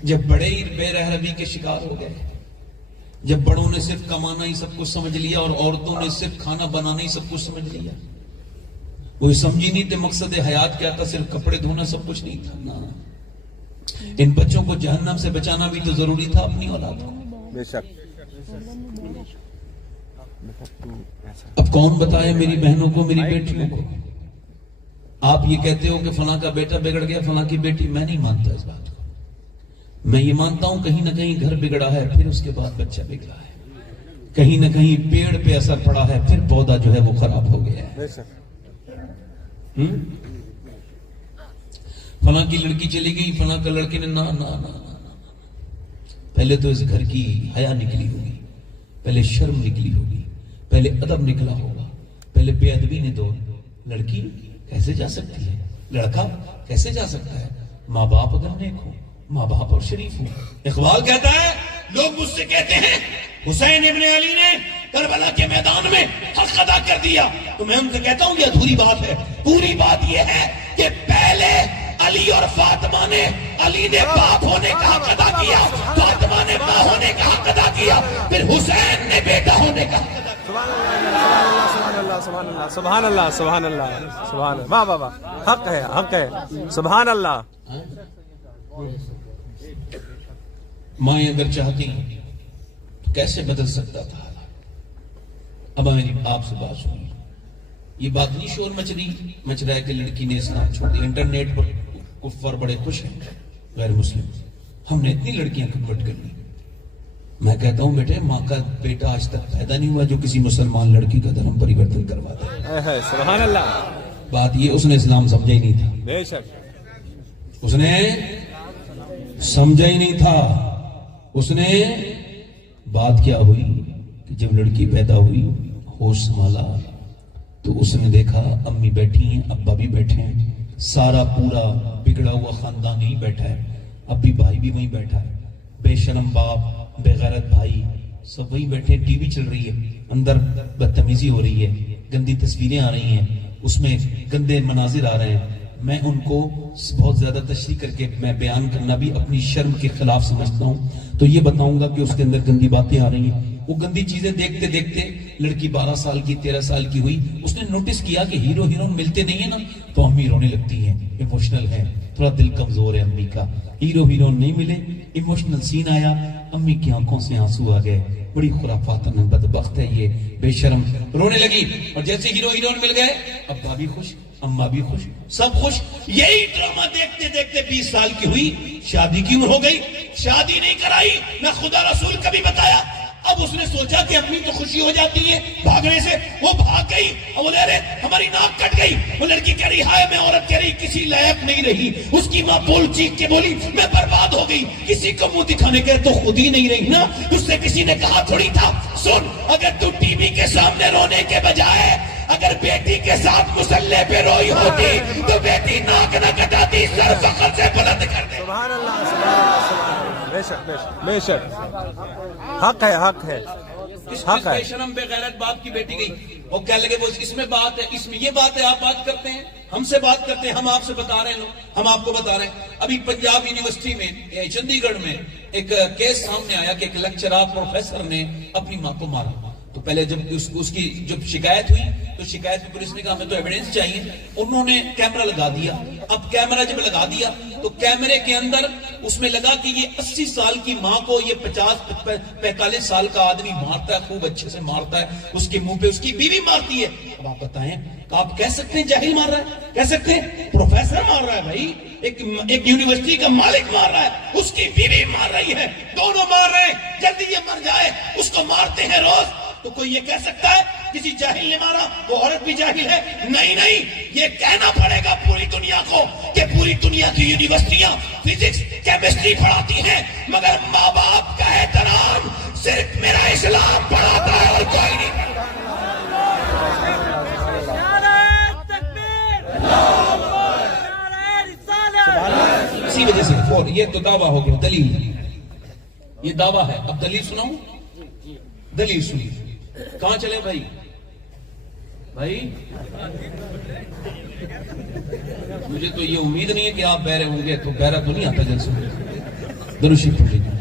جب بڑے ہی بے رحمی کے شکار ہو گئے، جب بڑوں نے صرف کمانا ہی سب کچھ سمجھ لیا اور عورتوں نے صرف کھانا بنانا ہی سب کچھ سمجھ لیا، کوئی سمجھی نہیں تھے مقصد حیات کیا تھا، صرف کپڑے دھونا سب کچھ نہیں تھا۔ نا، ان بچوں کو جہنم سے بچانا بھی تو ضروری تھا اپنی اولاد کو۔ بے شک۔ اب کون بتائے میری بہنوں کو، میری بیٹیوں کو؟ آپ یہ کہتے ہو کہ فلاں کا بیٹا بگڑ گیا، فلاں کی بیٹی، میں نہیں مانتا اس بات کو۔ میں یہ مانتا ہوں کہیں نہ کہیں گھر بگڑا ہے، پھر اس کے بعد بچہ بگڑا ہے، کہیں نہ کہیں پیڑ پہ اثر پڑا ہے، پھر پودا جو ہے وہ خراب ہو گیا ہے۔ فلاں کی لڑکی چلی گئی، فلاں کا لڑکے نے نا نا نا نا، پہلے تو اس گھر کی حیا نکلی ہوگی، پہلے شرم نکلی ہوگی، پہلے ادب نکلا ہوگا، پہلے بے ادبی نے دو۔ لڑکی کیسے جا سکتی ہے، لڑکا کیسے جا سکتا ہے؟ ماں باپ اگر نیک ہو، ماں باپ اور شریف ہو۔ اقبال کہتا ہے لوگ مجھ سے کہتے ہیں حسین ابن علی نے کربلا کے میدان میں حق ادا کر دیا، تو میں ان سے کہتا ہوں یہ ادھوری بات ہے۔ پوری بات یہ ہے کہ پہلے علی اور فاطمہ نے، علی نے باپ ہونے کا حق ادا کیا، فاطمہ نے ماں ہونے کا حق ادا کیا، پھر حسین نے بیٹا ہونے کا حق ادا کیا۔ سبحان اللہ، سبحان اللہ، سبحان اللہ، سبحان اللہ، سبحان اللہ، واہ واہ واہ، حق ہے، حق ہے، سبحان اللہ۔ مائیں اگر چاہتی تو کیسے بدل سکتا تھا؟ اب میری آپ سے بات سنی، یہ بات نہیں شور مچ رہا ہے کہ لڑکی نے اسلام چھوڑ دیا۔ انٹرنیٹ پر کفار بڑے خوش ہیں، غیر مسلم، ہم نے اتنی لڑکیاں کنورٹ کر لی۔ میں کہتا ہوں بیٹے ماں کا بیٹا آج تک پیدا نہیں ہوا جو کسی مسلمان لڑکی کا دھرم پریورتن کروا دے۔ سبحان اللہ۔ بات یہ اس نے اسلام سمجھا ہی نہیں تھا۔ بے شک۔ اس نے سمجھا ہی نہیں تھا. اس نے بات کیا ہوئی کہ جب لڑکی پیدا ہوئی ہوش سنبھالا تو اس نے دیکھا امی بیٹھی ہیں, ابا بھی بیٹھے ہیں, سارا پورا بگڑا ہوا خاندان ہی بیٹھا ہے, اب بھی بھائی بھی وہیں بیٹھا ہے, بے شرم باپ, بے غیرت بھائی, سب وہیں بیٹھے. ٹی وی چل رہی ہے, اندر بدتمیزی ہو رہی ہے, گندی تصویریں آ رہی ہیں, اس میں گندے مناظر آ رہے ہیں. میں ان کو بہت زیادہ تشریح کر کے میں بیان کرنا بھی اپنی شرم کے خلاف سمجھتا ہوں. تو یہ بتاؤں گا کہ اس کے اندر گندی باتیں آ رہی ہیں. وہ گندی چیزیں دیکھتے دیکھتے لڑکی 12 سال کی 13 سال کی ہوئی. اس نے نوٹس کیا کہ ہیرو ہیروئن ملتے نہیں ہیں نا تو امی رونے لگتی ہیں, ایموشنل ہے, تھوڑا دل کمزور ہے امی کا. ہیرو ہیروئن نہیں ملے, ایموشنل سین آیا, امی کی آنکھوں سے آنسو آ گئے. بڑی خرافات بدبخت ہے یہ, بے شرم, رونے لگی. اور جیسے ہیرو ہیروئن مل گئے, ابا بھی خوش, اماں بھی خوش, سب خوش. یہی ڈرامہ دیکھتے دیکھتے 20 سال کی ہوئی, شادی کی عمر ہو گئی, شادی نہیں کرائی, نہ خدا رسول کبھی بتایا. اب اس نے سوچا کہ اپنی تو خوشی ہو جاتی ہے بھاگنے سے, وہ بھاگ گئی. اور وہ لے رہے ہماری ناک کٹ گئی. وہ لڑکی کہہ رہی ہائے میں عورت کہہ رہی کسی لائق نہیں رہی. اس کی ماں بول چیخ کے بولی میں برباد ہو گئی. کسی کو منہ دکھانے کے تو خود ہی نہیں رہی نا, اس سے کسی نے کہا تھوڑی تھا سن اگر تو ٹی وی کے سامنے رونے کے بجائے اگر بیٹی کے ساتھ مسلح پہ روئی ہوتی تو بیٹی ناک نہ کٹاتی, سر فخر سے بلند کر دے. سبحان اللہ, سبحان اللہ, بے شک بے شک بے شک, حق ہے, حق ہے, حق ہے. بے شرم بے غیرت باپ کی بیٹی گئی اور کہنے لگے وہ اس میں بات ہے, اس میں یہ بات ہے, آپ بات کرتے ہیں, ہم سے بات کرتے ہیں, ہم آپ سے بتا رہے ہیں, ہم آپ کو بتا رہے ہیں. ابھی پنجاب یونیورسٹی میں چندی گڑھ میں ایک کیس سامنے آیا کہ ایک لیکچرر پروفیسر نے اپنی ماں کو مارا. تو پہلے جب اس کی جب شکایت ہوئی تو شکایت میں پولیس نے کہا ہمیں تو ایویڈنس چاہیے. انہوں نے کیمرہ لگا دیا. اب کیمرہ جب لگا دیا تو کیمرے کے اندر اس میں لگا کہ یہ 80 سال کی ماں کو یہ 50-45 سال کا آدمی مارتا ہے, خوب اچھے سے مارتا ہے, اس کے منہ پہ اس کی بیوی مارتی ہے. اب آپ بتائیں, آپ کہہ سکتے ہیں جاہل مار رہا ہے, کہہ سکتے ہیں پروفیسر مار رہا ہے, بھائی ایک یونیورسٹی کا مالک مار رہا ہے, اس کی بیوی مار رہی ہے, دونوں مار رہے ہیں, جلدی یہ مر جائے, اس کو مارتے ہیں روز. تو کوئی یہ کہہ سکتا ہے کسی جاہل نے مارا, وہ عورت بھی جاہل ہے؟ نہیں نہیں, یہ کہنا پڑے گا پوری دنیا کو کہ پوری دنیا کی یونیورسٹیاں فزکس کیمسٹری پڑھاتی ہیں مگر ماں باپ کا احترام صرف میرا اسلام پڑھاتا ہے اور کوئی نہیں. اسی وجہ سے یہ تو دعویٰ ہو گیا, دلیل, یہ دعویٰ ہے. اب دلیل سناؤں, دلیل سنیے. کہاں چلے بھائی, بھائی مجھے تو یہ امید نہیں ہے کہ آپ بہرے ہوں گے, تو بہرا تو نہیں آتا جلسے میں. درود شریف پڑھ لیجیے.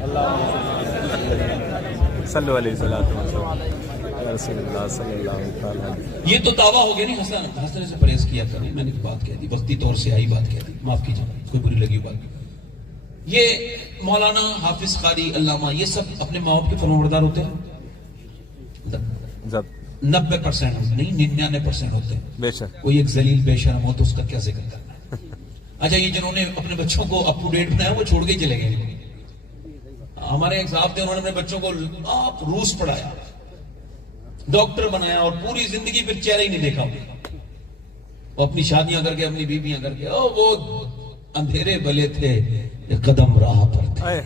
صلو علیہ رسول اللہ صلی اللہ علیہ وسلم. یہ تو دعویٰ ہو گیا نہیں, ہنسنے سے پرہیز کیا کریں. میں نے بات کہہ دی, وقتی طور سے آئی بات کہہ دی, معاف کیجیے, کوئی بری لگی بات. یہ مولانا, حافظ, قاری, علامہ, یہ سب اپنے ماں باپ کے فرمانبردار ہوتے ہیں. 90% نہیں, 99% ہوتے ہیں. بے شک. کوئی ایک ذلیل بے شرم ہو تو اس کا کیا ذکر کرنا. اچھا, یہ جنہوں نے اپنے بچوں کو اپ ٹو ڈیٹ بنایا وہ چھوڑ کے چلے گئے. ہمارے ایک صاحب تھے, انہوں نے اپنے بچوں کو آپ روس پڑھایا, ڈاکٹر بنایا, اور پوری زندگی پھر چہرہ ہی نہیں دیکھا. وہ اپنی شادیاں کر کے, اپنی بیویاں کر کے, وہ اندھیرے بلے تھے قدم راہ پر تھے,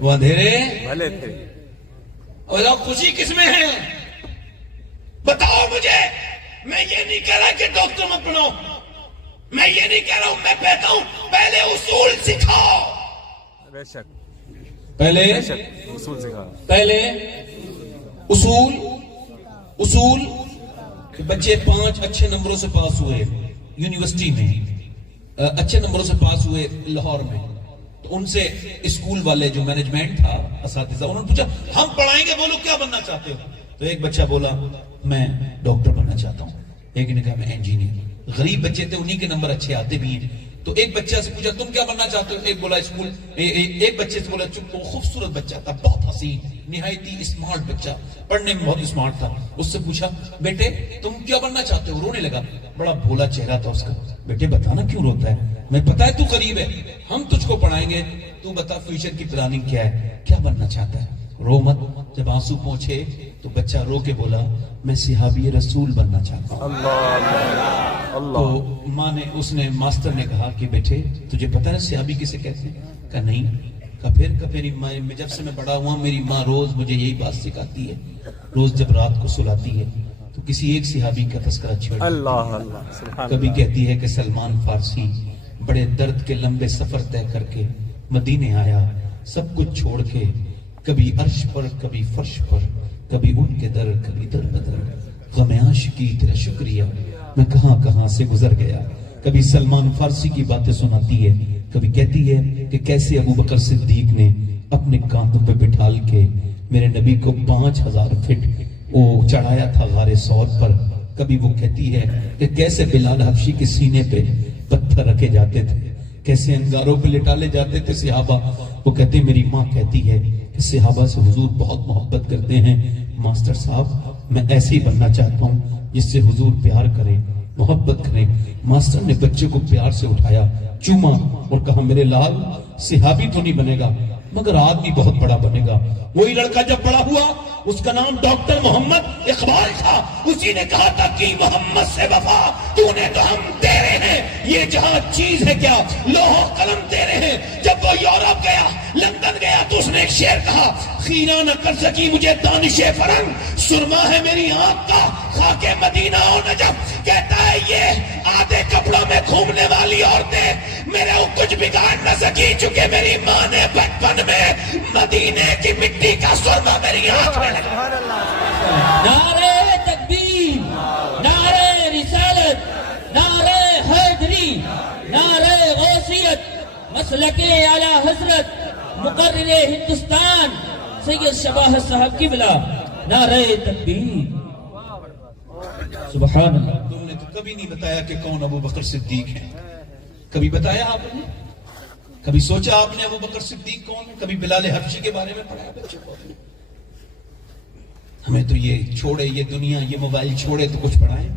وہ اندھیرے بھلے تھے. اور خوشی کس میں ہے بتاؤ مجھے. میں یہ نہیں کہہ رہا کہ ڈاکٹر مت بنو, میں یہ نہیں کہہ رہا ہوں, میں کہتا ہوں پہلے اصول سکھاؤ. بے شک, پہلے بے شک اصول سکھاؤ. پہلے اصول کہ بچے 5 اچھے نمبروں سے پاس ہوئے یونیورسٹی میں, اچھے نمبروں سے پاس ہوئے لاہور میں. تو ان سے اسکول والے جو مینجمنٹ تھا, اساتذہ, انہوں نے پوچھا ہم پڑھائیں گے, بولو کیا بننا چاہتے ہو. تو ایک بچہ بولا میں ڈاکٹر بننا چاہتا ہوں, ایک نے کہا میں انجینئر. غریب بچے تھے, انہی کے نمبر اچھے آتے بھی ہیں. تو ایک بچہ سے پوچھا تم کیا بننا چاہتے ہو, ایک بولا اسکول, ایک بچے سے بولا, وہ خوبصورت بچہ تھا, بہت حسین, نہایتی اسمارٹ بچہ, پڑھنے میں بہت اسمارٹ تھا. اس سے پوچھا بیٹے تم کیا بننا چاہتے ہو, رونے لگا. بڑا بھولا چہرہ تھا اس کا. بیٹے بتانا کیوں روتا ہے, میں پتا ہے تو غریب ہے, ہم تجھ کو پڑھائیں گے, تو بتا فیوچر کی پلاننگ کیا ہے, کیا بننا چاہتا ہے, رو مت. جب آنسو پہنچے تو بچہ رو کے بولا میں صحابی رسول بننا چاہتا ہوں. اللہ تو ماں نے اس نے ماسٹر نے کہا کہ بیٹے تجھے پتہ ہے صحابی کسے کہتے ہیں؟ کہا نہیں۔ کہا پھر میری ماں، جب سے میں بڑا ہوا میری ماں روز مجھے یہی بات سکھاتی ہے، روز جب رات کو سلاتی ہے تو کسی ایک صحابی کا تذکرہ چھیڑ اللہ اللہ، کبھی کہتی ہے کہ سلمان فارسی بڑے درد کے لمبے سفر طے کر کے مدینے آیا، سب کچھ چھوڑ کے، کبھی عرش پر کبھی فرش پر، کبھی ان کے در کبھی در بدر، غم عاشقی تیرا شکریہ میں کہاں کہاں سے گزر گیا۔ کبھی سلمان فارسی کی باتیں سناتی ہے، کبھی کہتی ہے کہ کیسے ابو بکر صدیق نے اپنے کاندھوں پہ بٹھال کے میرے نبی کو 5000 فٹ وہ چڑھایا تھا غار ثور پر۔ کبھی وہ کہتی ہے کہ کیسے بلال حبشی کے سینے پہ پتھر رکھے جاتے تھے، کیسے انگاروں پہ لٹالے جاتے تھے صحابہ۔ وہ کہتے میری ماں کہتی ہے کہ صحابہ سے حضور بہت محبت کرتے ہیں، ماسٹر صاحب میں ایسے ہی بننا چاہتا ہوں جس سے حضور پیار کریں، محبت کریں۔ ماسٹر نے بچے کو پیار سے اٹھایا، چوما اور کہا میرے لال صحابی تو نہیں بنے گا مگر آدمی بہت بڑا بنے گا۔ وہی لڑکا جب بڑا ہوا اس کا نام ڈاکٹر محمد اقبال تھا، اسی نے کہا تھا کہ محمد سے وفا تو نے تو ہم تیرے ہیں، یہ جہاں چیز ہے کیا لوح و قلم تیرے ہیں۔ جب وہ یورپ گیا، لندن گیا تو اس نے ایک شعر کہا، خیرہ نہ کر سکی مجھے دانش فرنگ، سرما ہے میری آنکھ کا خاک مدینہ و نجف۔ کہتا ہے یہ آدھے کپڑوں میں گھومنے والی عورتیں میرے کو کچھ بگاڑ نہ سکی، چونکہ میری ماں نے بچپن میں مدینے کی مٹی کا سرما میری آنکھ میں لگا۔ نعرہ تکبیر، نعرہ رسالت، نعرہ حیدری، نعرہ غوثیت، مسلک اعلی حضرت مقرر ہندوستان سید شباہ صاحب کی بلا، نعرہ تکبیر۔ سبحان اللہ۔ تم نے تو کبھی نہیں بتایا کہ کون ابو بکر صدیق ہیں، کبھی بتایا آپ نے؟ کبھی سوچا آپ نے ابو بکر صدیق کون ہے؟ کبھی بلال حبشی کے بارے میں پڑھا بچے کو؟ ہمیں تو یہ چھوڑے، یہ دنیا، یہ موبائل چھوڑے تو کچھ پڑھائیں۔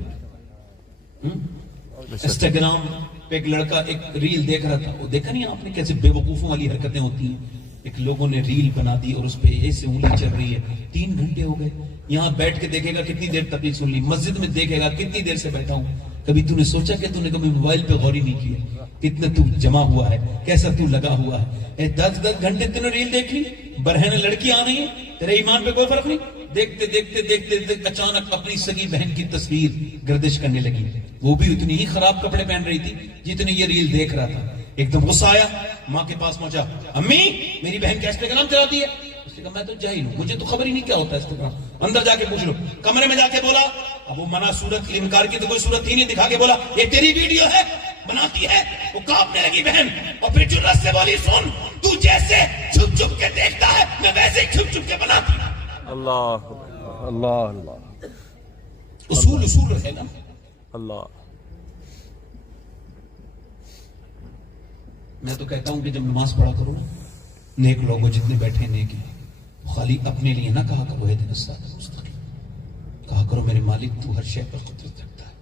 انسٹاگرام پہ ایک لڑکا ایک ریل دیکھ رہا تھا، وہ دیکھا نہیں آپ نے کیسے بے وقوفوں والی حرکتیں ہوتی ہیں؟ ایک لوگوں نے ریل بنا دی اور اس پہ ایسے انگلی چل رہی ہے، 3 گھنٹے ہو گئے۔ یہاں بیٹھ کے دیکھے گا کتنی دیر تقریر سن لی، مسجد میں دیکھے گا کتنی دیر سے بیٹھا ہوں۔ کبھی تو نے سوچا کہ تو نے کبھی موبائل پہ غور ہی نہیں کیا کتنا تو جمع ہوا ہے، کیسا تو لگا ہوا ہے۔ 10 گھنٹے تو نے ریل دیکھ لی، برہنہ لڑکی آ رہی ہے، تیرے ایمان پہ کوئی فرق نہیں۔ دیکھتے دیکھتے دیکھتے دیکھتے اچانک اپنی سگی بہن کی تصویر گردش کرنے لگی، وہ بھی اتنی ہی خراب کپڑے پہن رہی تھی جتنے یہ ریل دیکھ رہا تھا۔ ایک دم غصہ آیا، ماں کے پاس پہنچا، امی میری بہن کا انسٹاگرام چلاتی ہے۔ اس نے کہا میں تو جاہل ہوں، مجھے تو خبر ہی نہیں کیا ہوتا ہے انسٹاگرام، اندر جا کے پوچھ لو۔ کمرے میں جا کے بولا، اب وہ منع صورت انکار کی تو کوئی صورت ہی نہیں، دکھا کے بولا یہ تیری ویڈیو ہے بناتی ہے۔ وہ کانپنے لگی بہن اور پھر جرأت سے بولی سن تو جیسے چھپ چھپ کے دیکھتا ہے میں ویسے ہی چھپ چھپ کے بناتی ہوں۔ اللہ اللہ اللہ، اصول رہے نا۔ اللہ میں تو کہتا ہوں کہ جب نماز پڑھا کرو نا، نیک لوگوں جتنے بیٹھے نیک ہیں، خالی اپنے لیے نہ کہا کرو اہدنا الصراط المستقیم، کہا کرو میرے مالک تو ہر شے پر قدرت رکھتا ہے،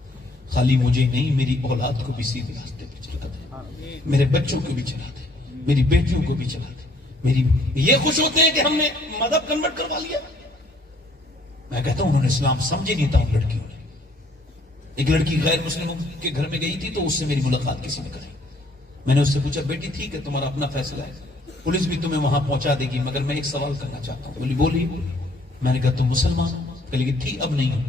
خالی مجھے نہیں میری اولاد کو بھی سیدھے راستے پہ چلا دے، میرے بچوں کو بھی چلا دے، میری بیٹیوں کو بھی چلا دے۔ میری یہ خوش ہوتے ہیں کہ ہم نے مذہب کنورٹ کروا لیا۔ میں کہتا ہوں انہوں نے اسلام سمجھے نہیں تھا ان لڑکیوں نے۔ ایک لڑکی غیر مسلموں کے گھر میں گئی تھی تو اس سے میری ملاقات کسی نے کری، میں نے اس سے پوچھا بیٹی ٹھیک ہے تمہارا اپنا فیصلہ ہے، پولیس بھی تمہیں وہاں پہنچا دے گی، مگر میں ایک سوال کرنا چاہتا ہوں۔ بولی میں نے کہا تم مسلمان ہو؟ کہنے لگی تھی اب نہیں ہوں۔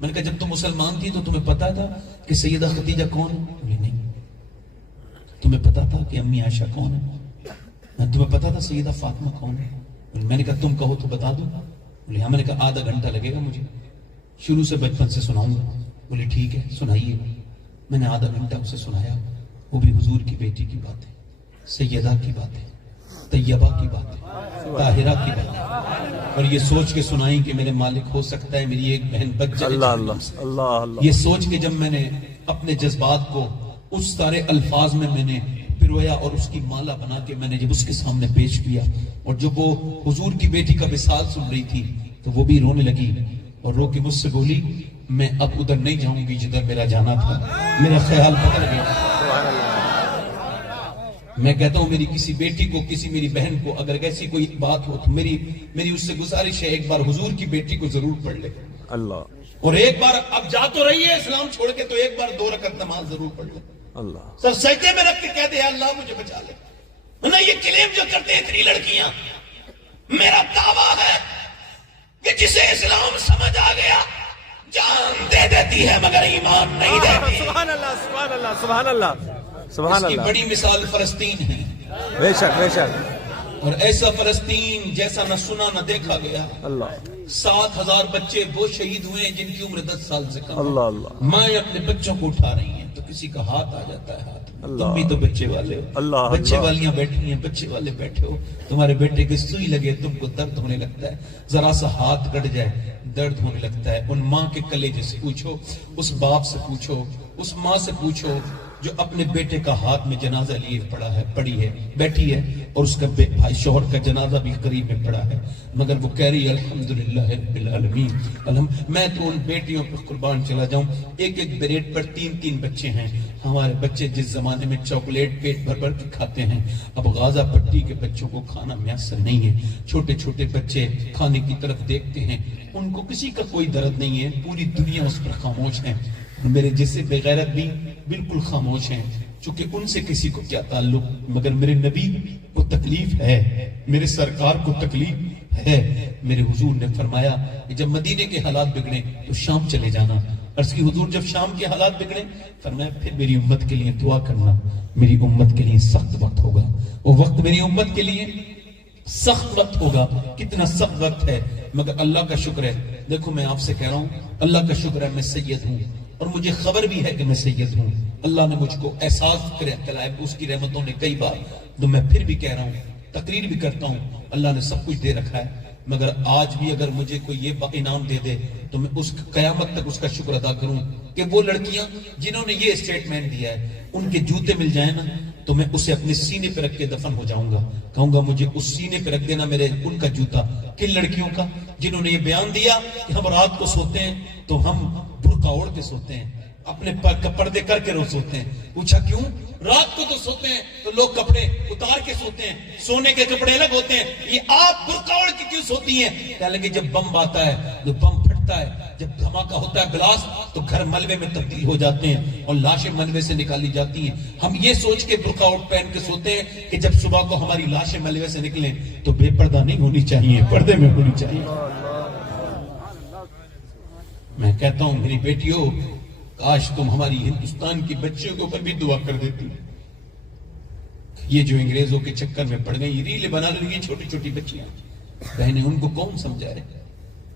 میں نے کہا جب تم مسلمان تھی تو تمہیں پتا تھا کہ سیدہ خدیجہ کون ہے؟ بولی نہیں۔ تمہیں پتا تھا کہ امی عائشہ کون ہے؟ تمہیں پتا تھا سیدہ فاطمہ کون ہے؟ میں نے کہا تم کہو تو بتا دوں۔ بولی ہاں۔ میں نے کہا آدھا گھنٹہ لگے گا مجھے، شروع سے بچپن سے سناؤں گا۔ بولی ٹھیک ہے سنائیے۔ میں نے آدھا گھنٹہ اسے سنایا، وہ بھی حضور کی بیٹی کی باتیں، سیدہ کی باتیں، طیبہ کی باتیں، طاہرہ کی باتیں، اور یہ سوچ کے سنائی کہ میرے مالک ہو سکتا ہے میری ایک بہن بچ جائے۔ اللہ اللہ اللہ اللہ، یہ سوچ کے جب میں نے اپنے جذبات کو اس سارے الفاظ میں نے پرویا اور اس کی مالا بنا کے میں نے جب اس کے سامنے پیش کیا، اور جب وہ حضور کی بیٹی کا وصال سن رہی تھی تو وہ بھی رونے لگی اور رو کے مجھ سے بولی میں اب ادھر نہیں جاؤں گی جدھر میرا جانا تھا، میرا خیال بدل گیا۔ میں کہتا ہوں میری کسی بیٹی کو، کسی میری بہن کو اگر ایسی کوئی بات ہو تو میری اس سے گزارش ہے ایک بار حضور کی بیٹی کو ضرور پڑھ لے۔ اللہ اور ایک بار اب جا تو رہی ہے اسلام چھوڑ کے تو ایک بار 2 رکعت نماز ضرور پڑھ لے. اللہ سر سجدے میں رکھ کے کہتے ہیں اللہ مجھے بچا لے. نہ یہ کلیم جو کرتے ہیں اتنی لڑکیاں, میرا دعویٰ ہے کہ جسے اسلام سمجھ آ گیا جان دے دیتی ہے مگر ایمان نہیں دیتی. سبحان اللہ سبحان اللہ سبحان اللہ سبحان اس کی اللہ. بڑی مثال فلسطین ہے, بے شک بے شک. اور ایسا فلسطین جیسا نہ سنا نہ دیکھا گیا. اللہ 7,000 بچے وہ شہید ہوئے ہیں جن کی عمر 10 سال سے کم. اللہ اللہ مائیں اپنے بچوں کو اٹھا رہی ہیں تو کسی کا ہاتھ آ جاتا ہے ہاتھ میں. اللہ. تم بھی تو بچے والے ہو, اللہ بچے اللہ. والیاں بیٹھی ہیں, بچے والے بیٹھے ہو, تمہارے بیٹے کی سوئی لگے تم کو درد ہونے لگتا ہے, ذرا سا ہاتھ کٹ جائے درد ہونے لگتا ہے. ان ماں کے کلیجے سے پوچھو, اس باپ سے پوچھو, اس ماں سے پوچھو جو اپنے بیٹے کا ہاتھ میں جنازہ لیے پڑی ہے بیٹھی ہے, اور اس کا بھائی شوہر کا جنازہ بھی قریب میں پڑا ہے, مگر وہ کہہ رہی ہے الحمدللہ رب العالمین. میں تو ان بیٹیوں پر قربان چلا جاؤں. ایک ایک بریڈ پر 3 بچے ہیں. ہمارے بچے جس زمانے میں چاکلیٹ پیٹ بھر کے کھاتے ہیں, اب غازہ پٹی کے بچوں کو کھانا میسر نہیں ہے. چھوٹے چھوٹے بچے کھانے کی طرف دیکھتے ہیں, ان کو کسی کا کوئی درد نہیں ہے, پوری دنیا اس پر خاموش ہے. میرے جیسے بے غیرت بھی بالکل خاموش ہیں, چونکہ ان سے کسی کو کیا تعلق, مگر میرے نبی کو تکلیف ہے, میرے سرکار کو تکلیف ہے. میرے حضور نے فرمایا کہ جب مدینے کے حالات بگڑے تو شام چلے جانا. عرض کی حضور جب شام کے حالات بگڑے, فرمایا پھر میری امت کے لیے دعا کرنا, میری امت کے لیے سخت وقت ہوگا. وہ وقت میری امت کے لیے سخت وقت ہوگا. کتنا سخت وقت ہے, مگر اللہ کا شکر ہے. دیکھو میں آپ سے کہہ رہا ہوں, اللہ کا شکر ہے میں سید ہوں, اور مجھے خبر بھی ہے کہ میں سید ہوں. اللہ نے مجھ کو احساس کرایا, اس کی رحمتوں نے کئی بار, تو میں پھر بھی کہہ رہا ہوں, تقریر بھی کرتا ہوں, اللہ نے سب کچھ دے رکھا ہے. مگر آج بھی اگر مجھے کوئی یہ انعام دے دے تو میں اس قیامت تک اس کا شکر ادا کروں کہ وہ لڑکیاں جنہوں نے یہ اسٹیٹمنٹ دیا ہے ان کے جوتے مل جائیں نا, تو میں اسے اپنے سینے پہ رکھ کے دفن ہو جاؤں گا. کہوں گا مجھے اس سینے پہ رکھ دینا میرے ان کا جوتا. کن لڑکیوں کا؟ جنہوں نے یہ بیان دیا کہ ہم رات کو سوتے ہیں تو ہم برقع اوڑھ کے سوتے ہیں, اپنے پردے کر کے روز سوتے ہیں. پوچھا کیوں؟ رات کو تو سوتے ہیں تو لوگ کپڑے اتار کے سوتے ہیں, سونے کے کپڑے الگ ہوتے ہیں, یہ آپ برقع اوڑھ کے کیوں سوتی ہیں؟ کہنے لگے جب بم آتا ہے, جب بم پھٹتا ہے, جب دھماکہ ہوتا ہے بلاسٹ, تو گھر ملبے میں تبدیل ہو جاتے ہیں اور لاشیں ملبے سے نکالی جاتی ہیں. ہم یہ سوچ کے برقع اوڑھ پہن کے سوتے ہیں کہ جب صبح کو ہماری لاشیں ملبے سے نکلیں تو بے پردہ نہیں ہونی چاہیے, پردے میں ہونی چاہیے. میں کہتا ہوں میری بیٹیوں, کاش تم ہماری ہندوستان کی بچیوں کے اوپر بھی دعا کر دیتی. یہ جو انگریزوں کے چکر میں پڑ گئی, ریل بنا لگی چھوٹی چھوٹی بچیاں, بہنیں ان کو کون سمجھائے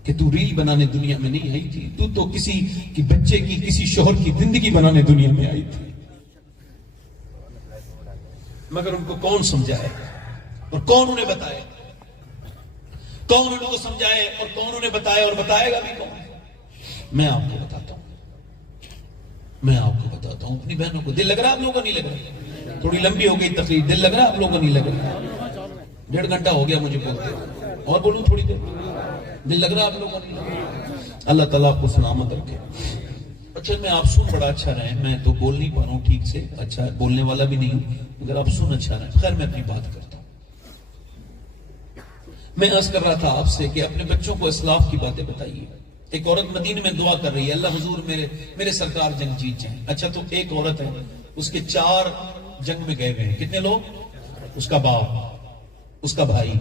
کہ تو ریل بنانے دنیا میں نہیں آئی تھی, تو تو کسی کی بچے کی کسی شوہر کی زندگی بنانے دنیا میں آئی تھی. مگر ان کو کون سمجھائے اور کون انہیں بتائے, کون ان کو سمجھائے اور کون انہیں بتائے اور بتائے گا بھی کون؟ میں آپ کو بتاتا ہوں, میں آپ کو بتاتا ہوں اپنی بہنوں کو. دل لگ رہا آپ لوگوں کو نہیں لگ رہا؟ تھوڑی لمبی ہو گئی تقریر, دل لگ رہا آپ لوگوں کو نہیں لگ رہا؟ 1.5 گھنٹہ ہو گیا مجھے بولتے, اور بولوں تھوڑی دیر؟ دل لگ رہا آپ لوگوں کو نہیں لگ رہا؟ اللہ تعالیٰ آپ کو سلامت رکھے. اچھا میں آپ سن بڑا اچھا رہے, میں تو بول نہیں پا رہا ہوں ٹھیک سے, اچھا بولنے والا بھی نہیں ہوں, مگر آپ سن اچھا رہے. خیر میں اپنی بات کرتا ہوں. میں عرض کر رہا تھا آپ سے کہ اپنے بچوں کو اسلاف کی باتیں بتائیے. ایک عورت مدینے میں دعا کر رہی ہے, اللہ حضور میرے سرکار جنگ جیت جائیں. اچھا تو ایک عورت ہے, اس کے 4 جنگ میں گئے ہیں. کتنے لوگ؟ اس کا باپ, اس کا بھائی,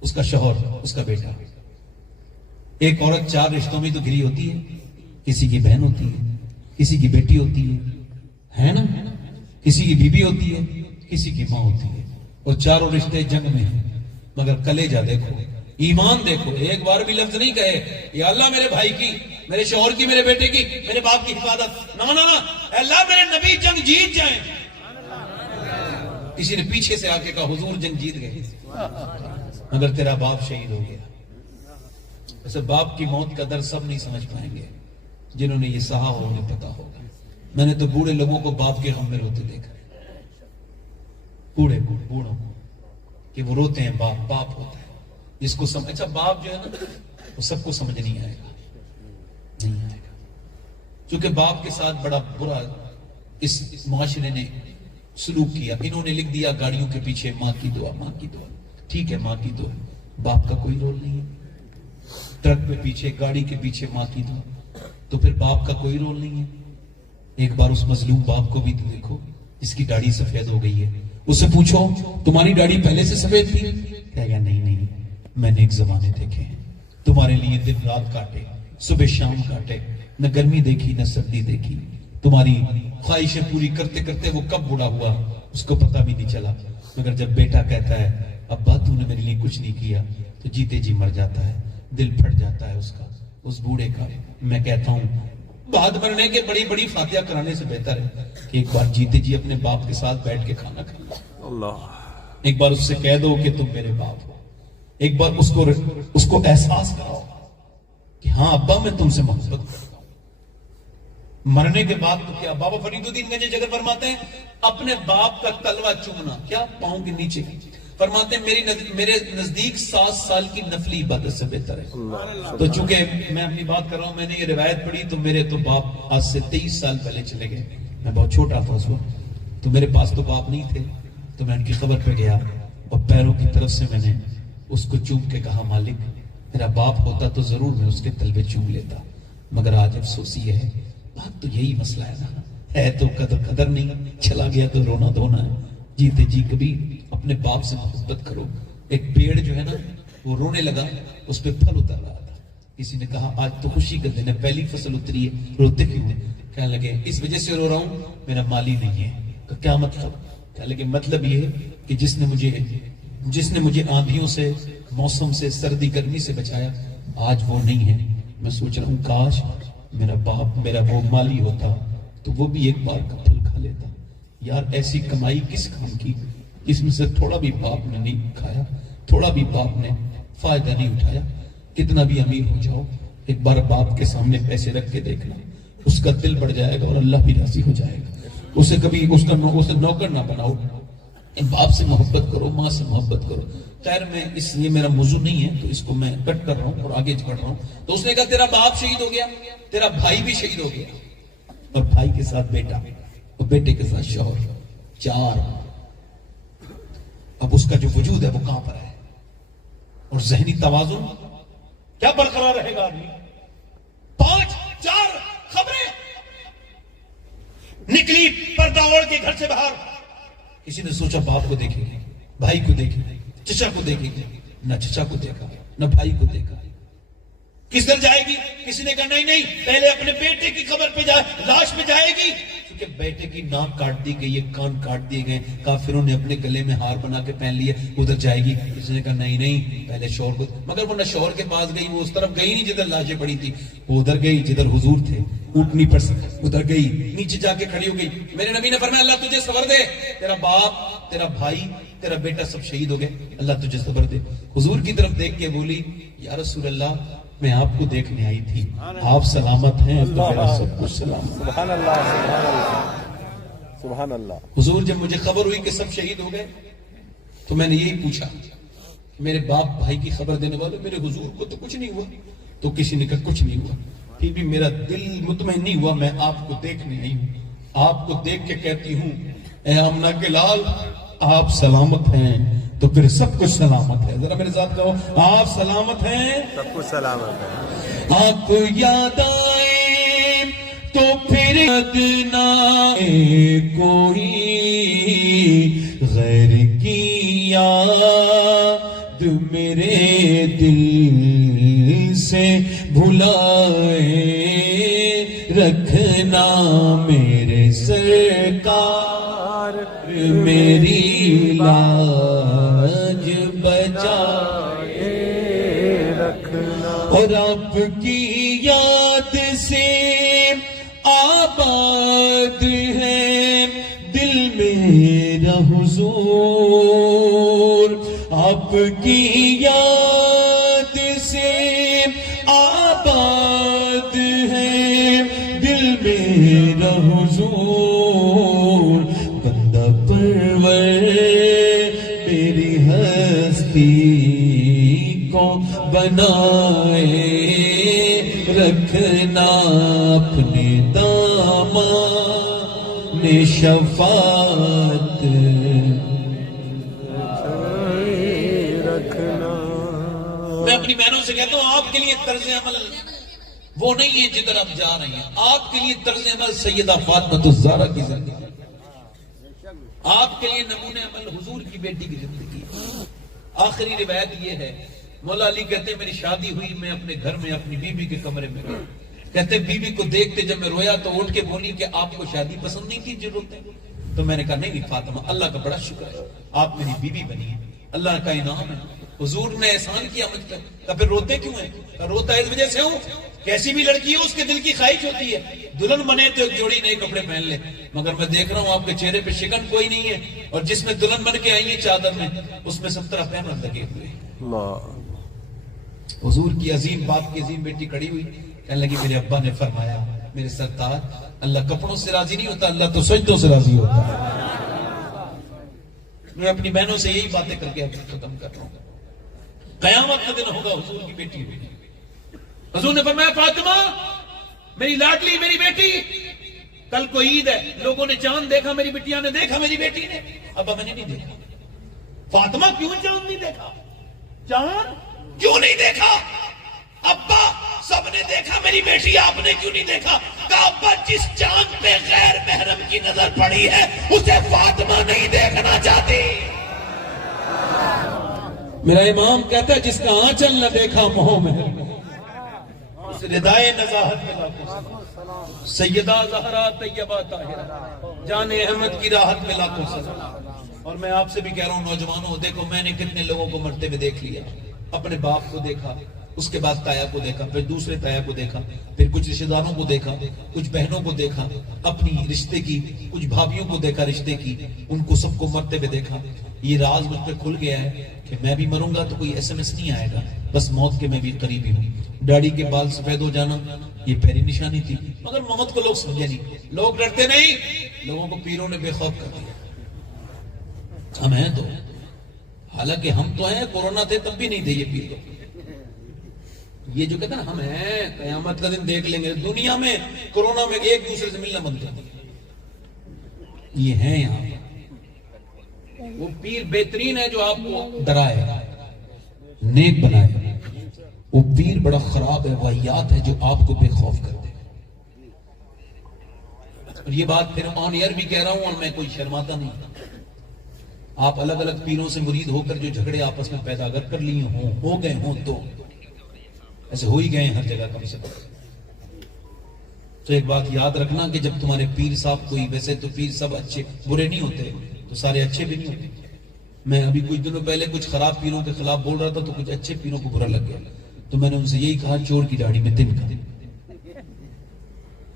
اس کا شوہر, اس کا بیٹا. ایک عورت 4 رشتوں میں تو گھری ہوتی ہے, کسی کی بہن ہوتی ہے, کسی کی بیٹی ہوتی ہے نا, کسی کی بیوی ہوتی ہے, کسی کی ماں ہوتی ہے, اور 4 رشتے جنگ میں ہیں. مگر کلیجہ دیکھو, ایمان دیکھو, ایک بار بھی لفظ نہیں کہے یا اللہ میرے بھائی کی, میرے شوہر کی, میرے بیٹے کی, میرے باپ کی حفاظت. نہ اے اللہ میرے نبی جنگ جیت جائیں. کسی نے پیچھے سے آ کے کہا حضور جنگ جیت گئے, مگر تیرا باپ شہید ہو گیا. ایسے باپ کی موت کا درد سب نہیں سمجھ پائیں گے, جنہوں نے یہ سہا ہو انہیں پتا ہوگا. میں نے تو بوڑھے لوگوں کو باپ کے غم میں روتے دیکھا, بوڑھوں کو کہ وہ روتے ہیں, باپ ہوتا ہے جس کو سمجھ. اچھا باپ جو ہے نا وہ سب کو سمجھ نہیں آئے گا, نہیں آئے گا, چونکہ باپ کے ساتھ بڑا برا اس معاشرے نے سلوک کیا. انہوں نے لکھ دیا گاڑیوں کے پیچھے ماں کی دعا, ماں کی دعا. ٹھیک ہے ماں کی دعا, باپ کا کوئی رول نہیں ہے. ٹرک پہ پیچھے, گاڑی کے پیچھے ماں کی دعا, تو پھر باپ کا کوئی رول نہیں ہے؟ ایک بار اس مظلوم باپ کو بھی دیکھو جس کی داڑھی سفید ہو گئی ہے، اس سے پوچھو تمہاری داڑھی پہلے سے سفید تھی؟ کہے گا نہیں، میں نے ایک زمانے دیکھے ہیں، تمہارے لیے دن رات کاٹے، صبح شام کاٹے، نہ گرمی دیکھی نہ سردی دیکھی، تمہاری خواہشیں پوری کرتے کرتے وہ کب بوڑھا ہوا اس کو پتہ بھی نہیں چلا، مگر جب بیٹا کہتا ہے ابا تو نے میرے لیے کچھ نہیں کیا، تو جیتے جی مر جاتا ہے، دل پھٹ جاتا ہے اس کا، اس بوڑھے کا۔ میں کہتا ہوں بعد مرنے کے بڑی بڑی فاتحہ کرانے سے بہتر ہے کہ ایک بار جیتے جی اپنے باپ کے ساتھ بیٹھ کے کھانا کھانا، اللہ، ایک بار اس سے کہہ دو کہ تم میرے باپ ہو، ایک بار اس کو احساس کراؤ کہ ہاں ابا میں تم سے محبت کرتا ہوں۔ مرنے کے بعد تو کیا، بابا فرید الدین گنج جگر فرماتے ہیں اپنے باپ کا تلوہ چومنا، کیا پاؤں کے نیچے، فرماتے ہیں میرے نزدیک 7 سال کی نفلی عبادت سے بہتر ہے۔ تو چونکہ میں اپنی بات کر رہا ہوں، میں نے یہ روایت پڑھی تو میرے تو باپ آج سے 23 سال پہلے چلے گئے، میں بہت چھوٹا تھا اس وقت، تو میرے پاس تو باپ نہیں تھے، تو میں ان کی خبر پہ گیا اور پیروں کی طرف سے میں نے اس کو چوم کے کہا مالک میرا باپ ہوتا تو ضرور میں اس کے تلوے چوم لیتا، مگر آج افسوس یہ ہے، بات تو یہی مسئلہ ہے نا، ہے تو قدر نہیں، چلا گیا تو رونا دھونا ہے۔ جیتے جی کبھی اپنے باپ سے محبت کرو۔ ایک پیڑ جو ہے نا وہ رونے لگا، اس پہ پھل اتر رہا تھا، کسی نے کہا آج تو خوشی کا دن ہے، پہلی فصل اتری ہے، روتے کیوں ہیں؟ کہنے لگے اس وجہ سے رو رہا ہوں میرا مالی نہیں ہے۔ تو کیا مطلب؟ کہنے لگے مطلب یہ ہے کہ جس نے مجھے آندھیوں سے، موسم سے، سردی گرمی سے بچایا آج وہ نہیں ہے۔ میں سوچ رہا ہوں کاش میرا باپ میرا وہ مالی ہوتا تو وہ بھی ایک بار کا پھل کھا لیتا۔ یار ایسی کمائی کس کام کی جس میں سے تھوڑا بھی باپ نے نہیں کھایا، تھوڑا بھی باپ نے فائدہ نہیں اٹھایا۔ کتنا بھی امیر ہو جاؤ، ایک بار باپ کے سامنے پیسے رکھ کے دیکھنا، اس کا دل بڑھ جائے گا اور اللہ بھی راضی ہو جائے گا۔ اسے کبھی اسے نوکر نہ بناؤ، باپ سے محبت کرو، ماں سے محبت کرو۔ خیر میں اس لیے میرا موضوع نہیں ہے تو اس کو میں کٹ کر رہا ہوں اور آگے بڑھ رہا ہوں۔ تو اس نے کہا تیرا باپ شہید ہو گیا، تیرا بھائی بھی شہید ہو گیا، اور بھائی کے ساتھ بیٹا اور بیٹے کے ساتھ شوہر، 4۔ اب اس کا جو وجود ہے وہ کہاں پر ہے؟ اور ذہنی توازن کیا برقرار رہے گا آدمی؟ 5-4 خبریں نکلی پردہ اوڑھ کے گھر سے باہر۔ کسی نے سوچا باپ کو دیکھیں گے، بھائی کو دیکھیں گے، چچا کو دیکھیں گے، نہ چچا کو دیکھا نہ بھائی کو دیکھا۔ کس طرح جائے گی؟ کسی نے کہا نہیں پہلے اپنے بیٹے کی خبر پہ جائے، لاش پہ جائے گی، کیونکہ بیٹے کی ناک کاٹ دی گئی ہے، کان کاٹ دیے گئے، کافروں نے اپنے گلے میں ہار بنا کے پہن لیے، ادھر جائے گی۔ کسی نے کہا نہیں پہلے شوہر کو، مگر وہ نہ شوہر کے پاس گئی، وہ اس طرف گئی نہیں جدھر لاشیں پڑی تھی، وہ ادھر گئی جدھر حضور تھے، اونٹنی پر ادھر گئی، نیچے جا کے کھڑی ہو گئی۔ میرے نبی نے فرمایا اللہ تجھے صبر دے، تیرا باپ، تیرا بھائی، تیرا بیٹا سب شہید ہو گئے، اللہ تجھے صبر دے۔ حضور کی طرف دیکھ کے بولی یا رسول اللہ میں آپ کو دیکھنے آئی تھی، آپ سلامت ہیں تو میرا سب کچھ سلامت۔ سبحان اللہ، سبحان اللہ، سبحان اللہ۔ حضور جب مجھے خبر ہوئی کہ سب شہید ہو گئے تو میں نے یہی پوچھا میرے باپ بھائی کی خبر دینے والے میرے حضور کو تو کچھ نہیں ہوا؟ تو کسی نے کہا کچھ نہیں ہوا۔ پھر بھی میرا دل مطمئن نہیں ہوا، میں آپ کو دیکھنے آئی ہوں، آپ کو دیکھ کے کہتی ہوں اے آمنہ کے لال آپ سلامت ہیں تو پھر سب کچھ سلامت ہے۔ ذرا میرے ساتھ کہو آپ سلامت ہیں سب کچھ سلامت ہے۔ آپ یاد آئے تو پھر نہ کوئی غیر کی یاد میرے دل سے بھلائے رکھنا میرے سرکار، میری لاج بچائے رکھنا، اور آپ کی یاد سے آباد ہے دل میرا حضور، آپ کی یاد سے آباد ہے دل میرا حضور، بندہ پرور میری ہستی کو بنائے رکھنا اپنے دامان شفاعت رکھنا۔ میں اپنی بہنوں سے کہتا ہوں آپ کے لیے طرز عمل وہ نہیں ہے جدھر آپ جا رہے ہیں. آپ کے لیے طرز عمل سیدہ فاطمہ الزہرا کی زندگی, آپ کے لیے نمونہ عمل حضور کی بیٹی کی زندگی. آخری روایت یہ ہے, مولا علی کہتے ہیں میری شادی ہوئی, میں اپنے گھر میں اپنی بیوی کے کمرے میں گیا. کہتے بیوی کو دیکھتے جب میں رویا تو اٹھ کے بولی کہ آپ کو شادی پسند نہیں تھی ضرورت ہے؟ تو میں نے کہا نہیں فاطمہ, اللہ کا بڑا شکر ہے آپ میری بیوی بنی ہے, اللہ کا انعام ہے, حضور نے احسان کیا مجھ پر. کہا پھر روتے کیوں ہیں؟ کہا روتا اس وجہ سے ہوں, کیسی بھی لڑکی ہے اس کے دل کی خواہش ہوتی ہے دلہن بنے تو ایک جوڑی نئے کپڑے پہن لے, مگر میں دیکھ رہا ہوں آپ کے چہرے پہ شکن کوئی نہیں ہے, اور جس میں دلہن بن کے آئی ہے چادر میں اس میں 17 پہن لگے ہوئے. حضور کی عظیم باپ کی عظیم بیٹی کھڑی ہوئی, کہنے لگی میرے ابا نے فرمایا میرے سرتاج, اللہ کپڑوں سے راضی نہیں ہوتا, اللہ تو سجدوں سے راضی ہوتا ہے. میں اپنی بہنوں سے یہی باتیں کر کے ختم کر رہا ہوں. قیامت کا دن ہوگا, حضور کی بیٹی ہوئی. حضور نے فرمایا فاطمہ میری لاڈلی میری بیٹی, کل کو عید ہے, لوگوں نے چاند دیکھا, میری بٹیا نے دیکھا, میری بیٹی نے, ابا میں نے نہیں دیکھا. فاطمہ کیوں چاند نہیں دیکھا؟ چاند کیوں نہیں دیکھا؟ ابا سب نے دیکھا, میری بیٹی آپ نے کیوں نہیں دیکھا؟ کہا ابا جس چاند پہ غیر محرم کی نظر پڑی ہے اسے فاطمہ نہیں دیکھنا چاہتی. میرا امام کہتا ہے جس کا آنچل نہ دیکھا موہ میں, اس ردائے نزاہت میں لاکھوں سیدہ زہرا طیبہ طاہرہ جان احمد کی راحت میں لاکھوں سلام. اور میں آپ سے بھی کہہ رہا ہوں نوجوانوں, دیکھو میں نے کتنے لوگوں کو مرتے ہوئے دیکھ لیا. اپنے باپ کو دیکھا, اس کے بعد تایا کو دیکھا, پھر دوسرے تایا کو دیکھا, پھر کچھ رشتہ داروں کو دیکھا, کچھ بہنوں کو دیکھا, اپنی رشتے کی کچھ بھابیوں کو دیکھا, رشتے کی ان کو سب کو مرتے ہوئے دیکھا. یہ راز مجھ پہ کھل گیا ہے کہ میں بھی مروں گا تو کوئی ایس ایم ایس نہیں آئے گا, بس موت کے میں بھی قریبی ہوں. ڈاڑی کے بال سفید ہو جانا یہ پہلی نشانی تھی, مگر موت کو لوگ سمجھے نہیں, لوگ ڈرتے نہیں, لوگوں کو پیروں نے بے خوف کر دیا. ہم ہیں تو, حالانکہ ہم تو ہیں, کورونا تھے تب بھی نہیں تھے یہ پیر لوگ. یہ جو کہتے ہیں نا ہم ہیں, قیامت کا دن دیکھ لیں گے. دنیا میں کورونا میں ایک دوسرے سے ملنا بند کر دیا, یہ ہیں یہاں. وہ پیر بہترین ہے جو آپ کو ڈرائے نیک بنائے, وہ پیر بڑا خراب ہے, واہیات ہے جو آپ کو بے خوف کر دے. اور یہ بات پھر آن ایئر بھی کہہ رہا ہوں, اور میں کوئی شرماتا نہیں. آپ الگ الگ پیروں سے مرید ہو کر جو جھگڑے آپس میں پیدا اگر کر لیے ہوں, ہو گئے ہوں, تو ایسے ہو ہی گئے ہر جگہ کم سے کم. تو ایک بات یاد رکھنا کہ جب تمہارے پیر صاحب کوئی, ویسے تو پیر سب اچھے برے نہیں ہوتے, تو سارے اچھے بھی نہیں ہوتے. میں ابھی کچھ دنوں پہلے کچھ خراب پیروں کے خلاف بول رہا تھا تو کچھ اچھے پیروں کو برا لگ گیا, تو میں نے ان سے یہی کہا چور کی داڑھی میں دن کا.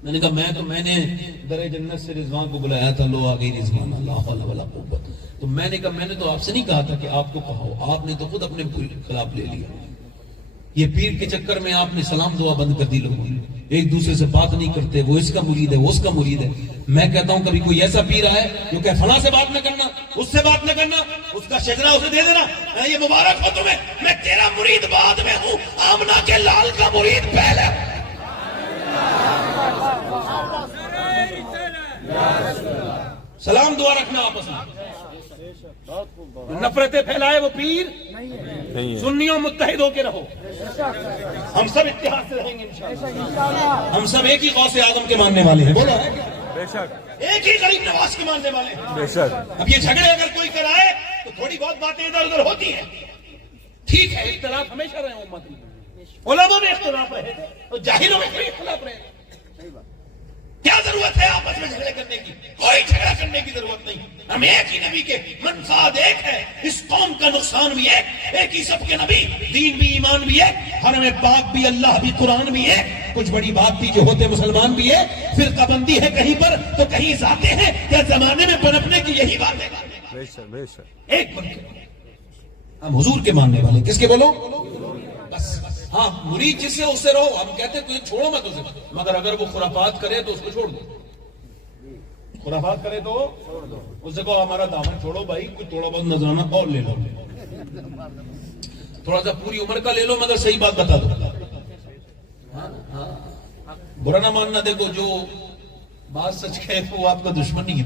میں نے کہا میں نے در جنت سے رضوان کو بلایا تھا, لو آ گئی رضوان, اللہ حول ولا قوت. تو میں نے کہا میں نے تو آپ سے نہیں کہا تھا کہ آپ کو کہو, آپ نے تو خود اپنے خلاف لے لیا. یہ پیر کے چکر میں آپ نے سلام دعا بند کر دی, لوگوں نے ایک دوسرے سے بات نہیں کرتے, وہ اس کا مرید ہے, وہ اس کا مرید ہے. میں کہتا ہوں کبھی کوئی ایسا پیر آئے جو کہ فلاں سے بات نہ کرنا, اس سے بات نہ کرنا, اس کا شجرا اسے دے دینا, یہ مبارک ہو تمہیں, میں تیرا مرید بعد میں ہوں, آمنہ کے لال کا مرید پہلے. سلام دعا رکھنا آپس میں. نفرتیں پھیلائے وہ پیر سنیوں متحد ہو کے رہو. ہم سب اتحاد سے رہیں گے انشاءاللہ. ہم سب ایک ہی غوث اعظم کے ماننے والے ہیں, بولو ایک ہی غریب نواز کے ماننے والے ہیں. اب یہ جھگڑے اگر کوئی کرائے تو تھوڑی بہت باتیں ادھر ادھر ہوتی ہیں, ٹھیک ہے, اختلاف ہمیشہ رہے امت میں, علماء میں اختلاف رہے تو جاہلوں میں کوئی اختلاف رہے. کیا ضرورت ہے آپس میں جھگڑے کرنے کی؟ کوئی جھگڑا کرنے کی ضرورت نہیں. ہم ایک ہی نبی کے منفعت ایک ہے, اس قوم کا نقصان بھی ایک ہی سب کے نبی, دین بھی ایمان بھی ایک, حرم پاک بھی, اللہ بھی, قرآن بھی ایک. کچھ بڑی بات تھی جو ہوتے مسلمان بھی ہے, فرقہ بندی ہے کہیں پر تو کہیں ذاتے ہیں, کیا زمانے میں پنپنے کی یہی بات ہے. ایک بن کے ہم حضور کے ماننے والے, کس کے بولو بس. ہاں مرید جس سے اس سے رہو, ہم کہتے ہیں کوئی چھوڑو مت اسے, مگر اگر وہ خرافات کرے تو اس کو چھوڑ دو. خرافات کرے تو اس سے کہو ہمارا دامن چھوڑو بھائی, کوئی تھوڑا بہت نذرانہ اور لے لو, تھوڑا سا پوری عمر کا لے لو, مگر صحیح بات بتا دو. برا نہ ماننا, دیکھو جو بات سچ کہے وہ آپ کا دشمن نہیں ہے.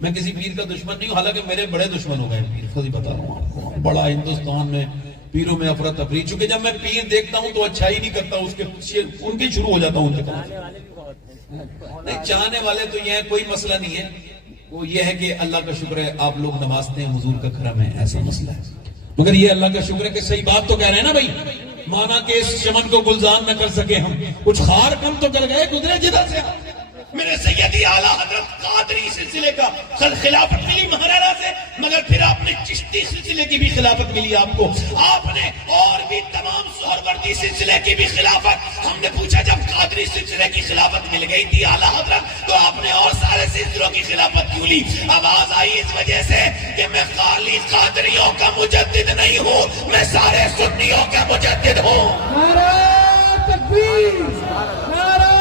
میں کسی پیر کا دشمن نہیں ہوں, حالانکہ میرے بڑے دشمن ہو گئے پیر, خود ہی بتا رہا ہوں آپ کو. بڑا ہندوستان میں پیروں میں افراتفری، چونکہ جب میں پیر دیکھتا ہوں تو اچھائی نہیں کرتا، اس کے ان کے شروع ہو جاتا ہوں. نہیں چاہنے والے تو یہ ہے، کوئی مسئلہ نہیں ہے. وہ یہ ہے کہ اللہ کا شکر ہے آپ لوگ نوازتے ہیں، حضور کا کرم ہے، ایسا مسئلہ ہے. مگر یہ اللہ کا شکر ہے کہ صحیح بات تو کہہ رہے ہیں نا بھائی، مانا کہ اس چمن کو گلزار نہ کر سکے ہم، کچھ خار کم تو کر گئے، گزرے جدھر سے. میرے سیدی اعلیٰ حضرت قادری سلسلے کا خلافت ملی مہاراجہ سے، مگر پھر آپ نے چشتی سلسلے کی بھی خلافت ملی آپ کو، آپ نے اور بھی تمام سہروردی سلسلے کی بھی خلافت. ہم نے پوچھا جب قادری سلسلے کی خلافت مل گئی تھی اعلیٰ حضرت، تو آپ نے اور سارے سلسلوں کی خلافت کیوں لی؟ آواز آئی اس وجہ سے کہ میں خالی قادریوں کا مجدد نہیں ہوں، میں سارے سنیوں کا مجدد ہوں. نعرہ تکبیر، نعرہ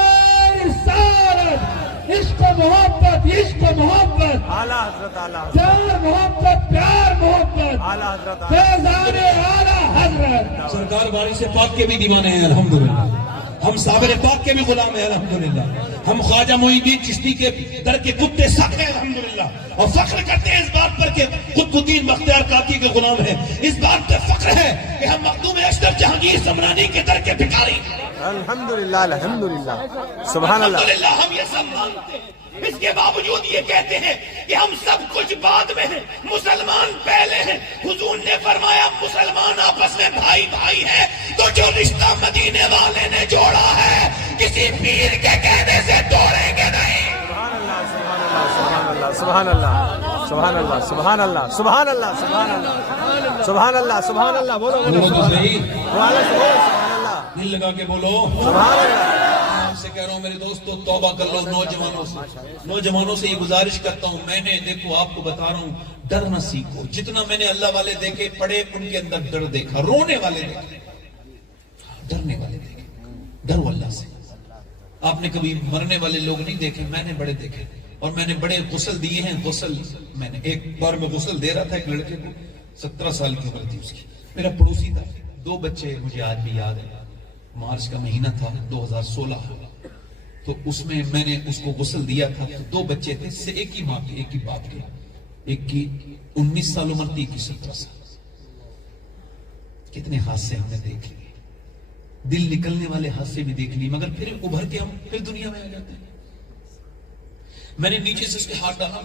رسالت، عشق و محبت، عشق و محبت، اعلیٰ حضرت، اعلیٰ حضرت، پیار محبت، پیار محبت، اعلیٰ حضرت، فیضان اعلیٰ حضرت. سرکار بارش پاک کے بھی دیوانے ہیں الحمدللہ، ہم صابر پاک کے بھی غلام ہیں الحمدللہ، ہم خواجہ معین الدین چشتی کے در کے کتے سخت ہیں الحمدللہ، اور فخر کرتے ہیں اس بات پر کہ قطب الدین بختیار کاکی کے غلام ہیں. اس بات پر فخر ہے کہ ہم مخدوم اشرف جہانگیر سمرانی کے در کے بھکاری. الحمدللہ، الحمدللہ، سبحان اللہ. الحمدللہ ہم یہ سب مانتے ہیں، اس کے باوجود یہ کہتے ہیں کہ ہم سب کچھ بعد میں ہیں، مسلمان پہلے ہیں. حضور نے فرمایا مسلمان آپس میں بھائی بھائی ہیں، تو جو رشتہ مدینے والے نے جوڑا ہے کسی پیر کے کہنے سے توڑیں گے نہیں. سبحان اللہ، سبحان اللہ، سبحان اللہ، سبحان اللہ، سبحان اللہ، سبحان اللہ، سبحان اللہ. بولو بولو تو صحیح، سبحان اللہ، دل لگا کے بولو. سبحان اللہ. آپ سے کہہ رہا ہوں میرے دوستو، توبہ کر لو نوجوانوں سے یہ گزارش کرتا ہوں. میں نے دیکھو آپ کو بتا رہا ہوں، ڈرنا سیکھو. جتنا میں نے اللہ والے دیکھے پڑھے، ان کے اندر ڈر دیکھا. رونے والے دیکھے، ڈرنے والے دیکھے. ڈرو اللہ سے. آپ نے کبھی مرنے والے لوگ نہیں دیکھے، میں نے بڑے دیکھے، اور میں نے بڑے غسل دیے ہیں. غسل میں نے ایک بار میں غسل دے رہا تھا ایک لڑکے کو، 17 سال کی عمر تھی اس کی، میرا پڑوسی تھا. 2 بچے مجھے آج بھی یاد ہے. مارچ کا مہینہ تھا 2016، تو اس میں نے اس کو غسل دیا تھا. 2 بچے تھے، سے ایک ہی ماں کے، ایک ہی باپ کے. ایک کی 19 سال عمر تھی، ایک کی 17 سال. کتنے حادثے ہم نے دیکھ لیے، دل نکلنے والے حادثے بھی دیکھ لیے، مگر پھر ابھر کے ہم پھر دنیا میں آ جاتے ہیں. میں نے نیچے سے اس کے ہاتھ ڈالا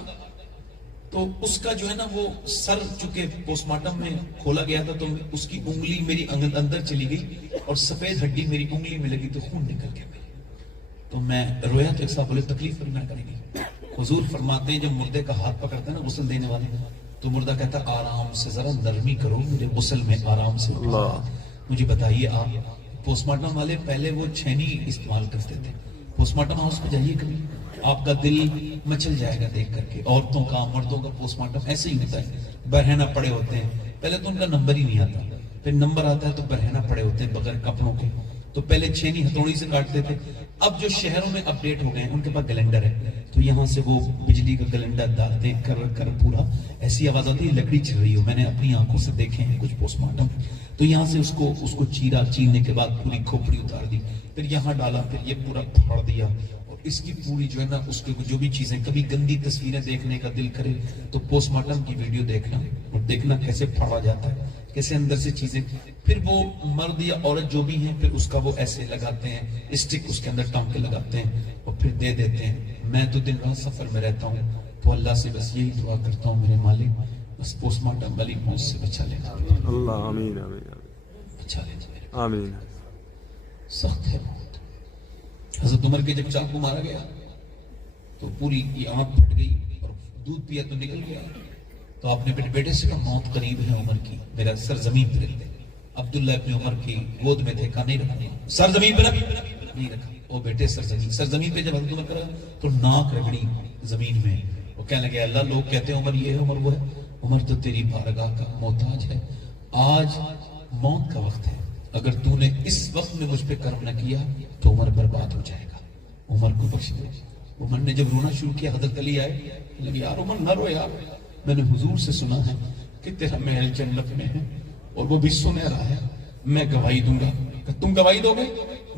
تو اس کا جو ہے نا وہ سر چونکہ پوسٹ مارٹم میں کھولا گیا تھا، تو اس کی انگلی میری اندر چلی گئی اور سفید ہڈی میری انگلی میں لگی تو خون نکل گیا. تو میں رویا تو ایک صاحب بولے تکلیف نہ کرے گی. حضور فرماتے ہیں جب مردے کا ہاتھ پکڑتا ہے نا غسل دینے والے، تو مردہ کہتا آرام سے، ذرا نرمی کرو میرے غسل میں، آرام سے. مجھے بتائیے آپ، پوسٹ مارٹم والے پہلے وہ چھینی استعمال کرتے تھے. پوسٹ مارٹم ہاؤس پہ جائیے کبھی، آپ کا دل مچل جائے گا دیکھ کر کے. عورتوں کا، مردوں کا پوسٹ مارٹم ایسے ہی ہوتا ہے. برہنہ پڑے ہوتے ہیں، پہلے تو ان کا نمبر ہی نہیں آتا، پھر نمبر آتا ہے تو برہنہ پڑے ہوتے ہیں بغیر کپڑوں کے. تو پہلے چھینی ہتھوڑی سے کاٹتے تھے. اب جو شہروں میں اپ ڈیٹ ہو گئے ہیں، ان کے پاس گلینڈر ہے، تو یہاں سے وہ بجلی کا گلینڈر ڈالتے ہیں، کر پورا ایسی آواز آتی ہے لکڑی چل رہی ہو. میں نے اپنی آنکھوں سے دیکھے ہیں کچھ پوسٹ مارٹم. تو یہاں سے اس کو چیرنے کے بعد پوری کھوپڑی اتار دی، پھر یہاں ڈالا، پھر یہ پورا پھاڑ دیا. اور اس کی پوری جو ہے نا اس کے جو بھی چیزیں، کبھی گندی تصویریں دیکھنے کا دل کرے تو پوسٹ مارٹم کی ویڈیو دیکھنا اور دیکھنا کیسے پھاڑا جاتا ہے، کیسے اندر سے چیزیں. پھر وہ مرد یا عورت جو بھی ہیں، پھر اس کا وہ ایسے لگاتے ہیں اسٹک، اس کے اندر ٹانکے لگاتے ہیں اور پھر دے دیتے ہیں. میں تو دن رات سفر میں رہتا ہوں، تو اللہ سے بس یہی دعا کرتا ہوں میرے مالک بس پوسٹ مارٹم والی موت سے بچا لینا. اللہ آمین آمین بچا لینا. آمین. سخت ہے موت. حضرت عمر کے جب چاقو مارا گیا تو پوری یہ آنکھ پھٹ گئی اور دودھ پیا تو نکل گیا. تو آپ نے بیٹے سے کہا موت قریب ہے عمر کی، میرا سر زمین پہ رکھ دے. عبداللہ ابن عمر کی گود میں تھے، کہا نہیں رکھا، سر زمین پہ نہیں رکھا. وہ بیٹے سر زمین پہ جب حضرت عمر کرا تو ناک رگڑی زمین میں. وہ کہنے لگے اللہ لوگ کہتے ہیں عمر یہ ہے عمر وہ ہے. عمر تو تیری بارگاہ کا محتاج ہے. آج موت کا وقت ہے، اگر تو نے اس وقت میں مجھ پہ کرم نہ کیا تو عمر برباد ہو جائے گا. عمر کو بخش دے. عمر نے جب رونا شروع کیا، حضرت علی آئے، لگے یار عمر نہ رو یار، میں نے حضور سے سنا ہے کہ تیرا محل جنت میں ہے اور وہ بھی سنہرا ہے، میں گواہی دوں گا. کہ تم گواہی دو گے،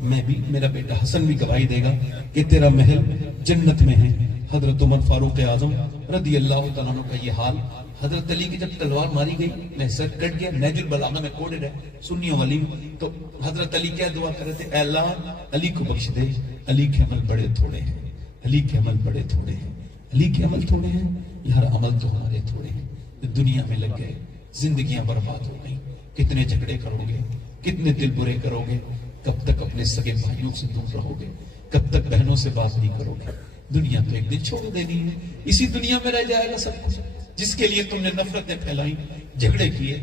میں بھی، میرا بیٹا حسن بھی گواہی دے گا کہ تیرا محل جنت میں ہے. حضرت عمر فاروق اعظم رضی اللہ تعالیٰ عنہ کا یہ حال. حضرت علی کی جب تلوار ماری گئی میں سر کٹ گیا, نہج البلاغہ میں کوڈڈ ہے سنیوں والی, تو حضرت علی کیا دعا کر رہے تھے, اے اللہ علی کو بخش دے, علی کے عمل بڑے تھوڑے ہیں, علی کے عمل بڑے تھوڑے ہیں, علی کے عمل تھوڑے ہیں, یار عمل تو ہمارے تھوڑے ہیں. دنیا میں لگ گئے, زندگیاں برباد ہو گئی, کتنے جھگڑے کرو گے, کتنے دل برے کرو گے, کب تک اپنے سگے بھائیوں سے دور رہو گے, کب تک بہنوں سے بات نہیں کرو گے. دنیا تو ایک دن چھوڑ دینی ہے, اسی دنیا میں رہ جائے گا سب کچھ. جس کے لیے تم نے نفرتیں پھیلائی, جھگڑے کیے.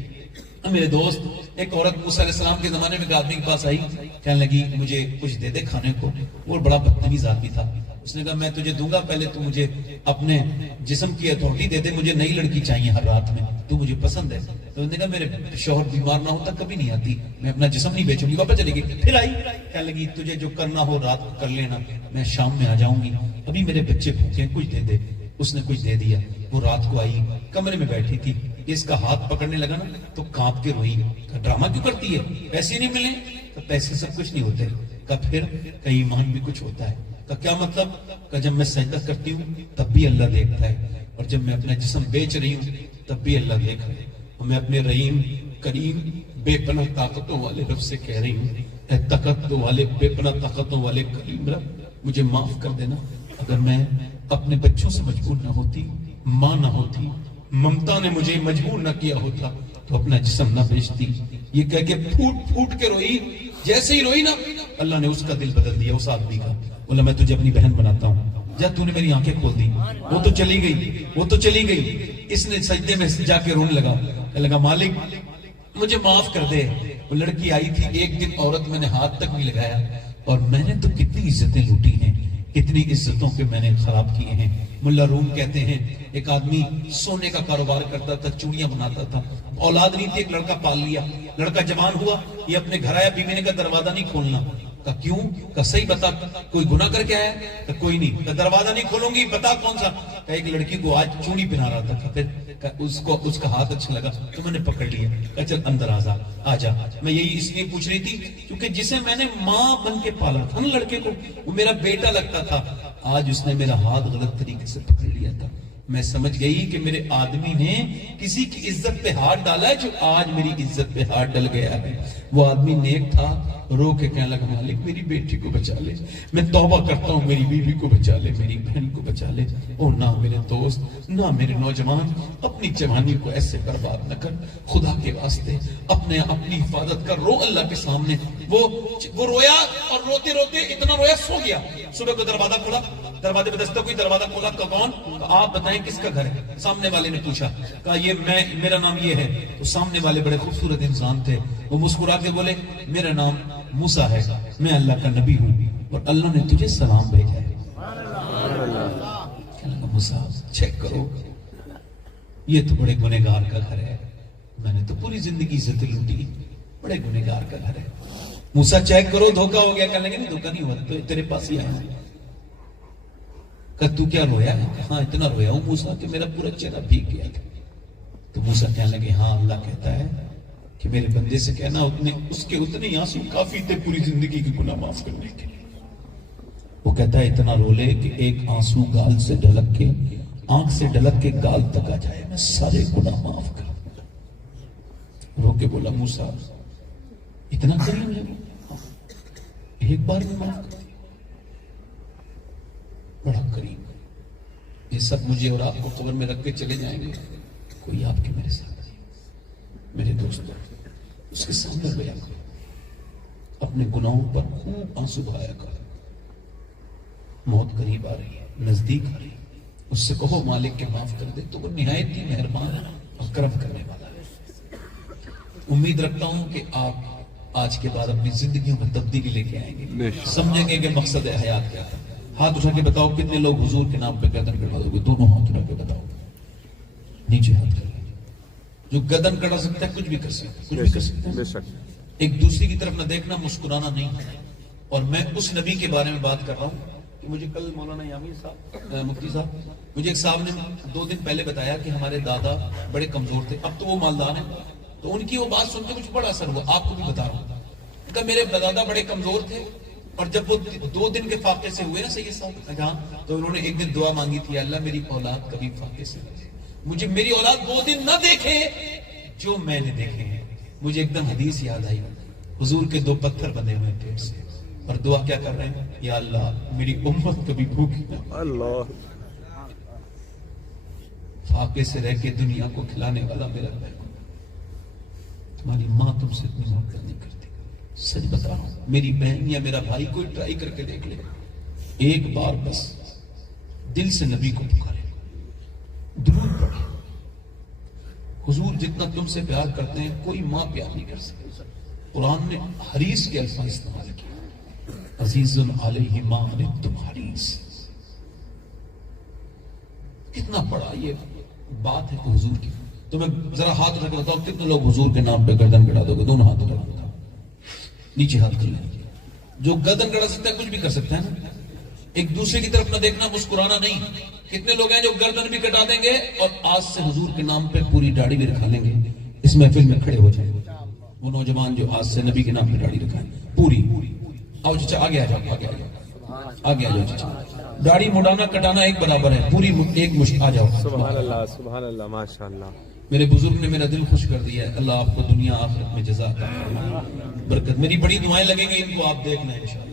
میرے دوست, ایک عورت موسیٰ علیہ السلام کے زمانے میں ایک آدمی کے پاس آئی, کہنے لگی مجھے کچھ دے دے کھانے کو. وہ بڑا بدتمیز آدمی تھا. اس نے کہا میں تجھے دوں گا, پہلے تو مجھے اپنے جسم کی اتھارٹی دے دے, مجھے نئی لڑکی چاہیے ہر رات میں, تو مجھے پسند ہے. تو اس نے کہا میرے شوہر بیمار نہ ہوتا کبھی نہیں آتی, میں اپنا جسم نہیں بیچوں گی. واپس چلے گی. پھر آئی, کہنے لگی تجھے جو کرنا ہو رات کو کر لینا, میں شام میں آ جاؤں گی, ابھی میرے بچے بھوکے ہیں, کچھ دے دے. اس نے کچھ دے دیا. وہ رات کو آئی, کمرے میں بیٹھی تھی, اس کا ہاتھ پکڑنے لگا نا تو کانپ کے روئی. ڈرامہ کیوں کرتی ہے, پیسے نہیں ملے؟ تو پیسے سب کچھ نہیں ہوتے. کہ پھر کہیں ایمان بھی کچھ ہوتا ہے. کہ کیا مطلب؟ کہ جب میں سجدہ کرتی ہوں تب بھی اللہ دیکھتا ہے, اور جب میں اپنا جسم بیچ رہی ہوں تب بھی اللہ دیکھ رہا ہے. اور میں اپنے رحیم کریم بے پناہ طاقتوں والے رب سے کہہ رہی ہوں, اے طاقتوں والے, بے پناہ طاقتوں والے کریم رب, مجھے معاف کر دینا. اگر میں اپنے بچوں سے مجبور نہ ہوتی, ماں نہ ہوتی, ممتا نے مجھے مجبور نہ کیا ہوتا, تو اپنا جسم نہ بیچتی. یہ کہہ کے پھوٹ پھوٹ کے روئی. جیسے ہی روئی نا, اللہ نے اس کا دل بدل دیا, اس آدمی کا. بولا میں تجھے اپنی بہن بناتا ہوں, جا تو نے میری آنکھیں کھول دی. وہ تو چلی گئی, وہ تو چلی گئی. اس نے سجدے میں جا کے رونے لگا, کہنے لگا مالک مجھے معاف کر دے. وہ لڑکی آئی تھی, ایک دن عورت میں نے ہاتھ تک نہیں لگایا, اور میں نے تو کتنی عزتیں لوٹی ہیں, کتنی عزتوں کے میں نے خراب کیے ہیں. ملا روم کہتے ہیں ایک آدمی سونے کا کاروبار کرتا تھا, چوڑیاں بناتا تھا, اولاد نہیں تھی, ایک لڑکا پال لیا. لڑکا جوان ہوا, یہ اپنے گھر آیا, بیوی نے کہا دروازہ نہیں کھولنا. کہا کیوں؟ کہا صحیح بتا, کوئی گناہ کر کے آیا؟ کہا کوئی نہیں. کہا دروازہ نہیں کھولوں گی, بتا کون سا؟ کہا ایک لڑکی کو آج چوڑی پہنا رہا تھا. پھر اس کا ہاتھ اچھا لگا تو میں نے پکڑ لیا. کہا چل اندر آ جا. میں یہی اس لیے پوچھ رہی تھی کیونکہ جسے میں نے ماں بن کے پالا تھا نا لڑکے کو, وہ میرا بیٹا لگتا تھا. آج اس نے میرا ہاتھ غلط طریقے سے پکڑ لیا تھا. میں سمجھ گئی کہ میرے آدمی نے کسی کی عزت پہ ہاتھ ڈالا ہے جو آج میری عزت پہ ہاتھ ڈل گیا ہے. وہ آدمی نیک تھا, رو کے کہنے لگا مالک میری بیٹی کو بچا لے, میں توبہ کرتا ہوں, میری بیوی کو بچا لے, میری بہن کو بچا لے. اور نہ میرے دوست, نہ میرے نوجوان, اپنی جوانی کو ایسے برباد نہ کر, خدا کے واسطے اپنی حفاظت کر. رو اللہ کے سامنے. وہ رویا اور روتے روتے اتنا رویا سو گیا. صبح کو دروازہ کھولا, دروازے پہ دستک ہوئی, دروازہ کھولا. کہ کون؟ آپ بتائیں کس کا گھر ہے؟ سامنے والے نے پوچھا. کہا یہ میرا نام یہ ہے. تو سامنے والے بڑے خوبصورت انسان تھے, وہ مسکرا کے بولے میرا نام موسیٰ ہے, میں اللہ کا نبی ہوں اور اللہ نے تجھے سلام بھیجا ہے. موسیٰ چیک کرو, یہ تو بڑے گنہگار کا گھر ہے, میں نے تو پوری زندگی عزت لوٹی, بڑے گنہگار کا گھر ہے. موسیٰ چیک کرو, دھوکہ ہو گیا. کہنے لگے نہیں دھوکہ نہیں ہوا, تو تیرے پاس ہی آیا. کہ تو کیا رویا ہے؟ ہاں اتنا رویا ہوں موسیٰ کہ میرا پورا چہرہ بھیگ گیا تھا. تو موسیٰ کہنے لگے ہاں اللہ کہتا ہے کہ میرے بندے سے کہنا اس کے اتنے آنسو کافی تھے پوری زندگی کے گناہ معاف کرنے کے لیے. وہ کہتا ہے اتنا رو لے کہ ایک آنسو گال سے ڈھلک کے, آنکھ سے ڈھلک کے گال تک آ جائے, میں سارے گناہ معاف کر. رو کے بولا موسیٰ اتنا کریم ہے, ایک بار میں معاف کر, بڑا کریم. یہ سب مجھے اور آپ کو قبر میں رکھ کے چلے جائیں گے, کوئی آپ کے میرے ساتھ. میرے دوستوں, اس کے سامنے بیان کرو, اپنے گناہوں پر خوب آنسو بہایا کر. موت قریب آ رہی ہے, نزدیک آ رہی ہے, اس سے کہو مالک کے معاف کر دے, تو وہ نہایت ہی مہربان اور کرم کرنے والا ہے. امید رکھتا ہوں کہ آپ آج کے بعد اپنی زندگیوں میں تبدیلی لے کے آئیں گے, سمجھیں گے کہ مقصد حیات کیا تھا. ہاتھ اٹھا کے بتاؤ کتنے لوگ حضور کے نام پہ گردن کڑا دو گے؟ دونوں ہاتھ اٹھا کے بتاؤ, نیچے ہاتھ کر. جو گردن کڑا سکتا ہے کچھ بھی کر سکتا ہے, کچھ بھی کر سکتا ہے. ایک دوسری کی طرف نہ دیکھنا, مسکرانا نہیں. اور میں اس نبی کے بارے میں بات کر رہا ہوں کہ مجھے کل مولانا یامین صاحب, مفتی صاحب, مجھے ایک صاحب نے 2 دن پہلے بتایا کہ ہمارے دادا بڑے کمزور تھے, اب تو وہ مالدار ہیں. تو ان کی وہ بات سن کے مجھے بڑا اثر ہوا, آپ کو بھی بتا رہا ہوں. کہ میرے دادا بڑے کمزور تھے, اور جب وہ 2 دن کے فاقے سے ہوئے نا سید صاحب جہاں، تو انہوں نے ایک دن دعا مانگی تھی، اللہ میری اولاد کبھی فاقے سے نہ، مجھے میری اولاد وہ دن نہ دیکھے جو میں نے دیکھے ہیں۔ مجھے ایک دم حدیث یاد آئی، حضور کے 2 پتھر بندے ہوئے پیٹ سے، اور دعا کیا کر رہے ہیں، یا اللہ میری امت کبھی بھوکی نہ، اللہ فاقے سے رہ کے دنیا کو کھلانے والا میرا بہن، تمہاری ماں تم سے اتنی محبت نہیں کرتی، سچ بتا رہا ہوں، میری بہن یا میرا بھائی کوئی ٹرائی کر کے دیکھ لے، ایک بار بس دل سے نبی کو پکارے، درود پڑھے، حضور جتنا تم سے پیار کرتے ہیں کوئی ماں پیار نہیں کر سکتی۔ قرآن نے حریص کے الفاظ استعمال کیا، عزیز علیہ ما عنتم حریص، کتنا بڑا یہ بات ہے کہ حضور کی۔ تو میں ذرا ہاتھ اٹھا کے بتاؤ کتنے لوگ حضور کے نام پہ گردن گڑا دو گے؟ دونوں ہاتھ اٹھا دو، نیچے ہاتھ کر لیں۔ جو گردن گڑا سکتا ہے کچھ بھی کر سکتا ہے نا، ایک دوسرے کی طرف نہ دیکھنا، مسکرانا نہیں۔ کتنے لوگ ہیں جو گردن بھی کٹا دیں گے اور آج سے حضور کے نام پہ پوری داڑھی بھی رکھا لیں گے، اس محفل میں کھڑے ہو جائیں وہ نوجوان جو آج سے نبی کے نام پہ داڑھی رکھائیں پوری۔ آؤ چچا آگے آ جاؤ، آگے آ جاؤ، آگے آ جاؤ چچا، داڑھی مڈانا کٹانا ایک برابر ہے، پوری ایک مشت۔ آ جاؤ، سبحان اللہ سبحان اللہ، ماشاء اللہ۔ میرے بزرگ نے میرا دل خوش کر دیا ہے، اللہ آپ کو دنیا آخرت میں جزا عطا فرمائے، برکت۔ میری بڑی دعائیں لگیں گی، ان کو آپ دیکھنا ہے انشاءاللہ۔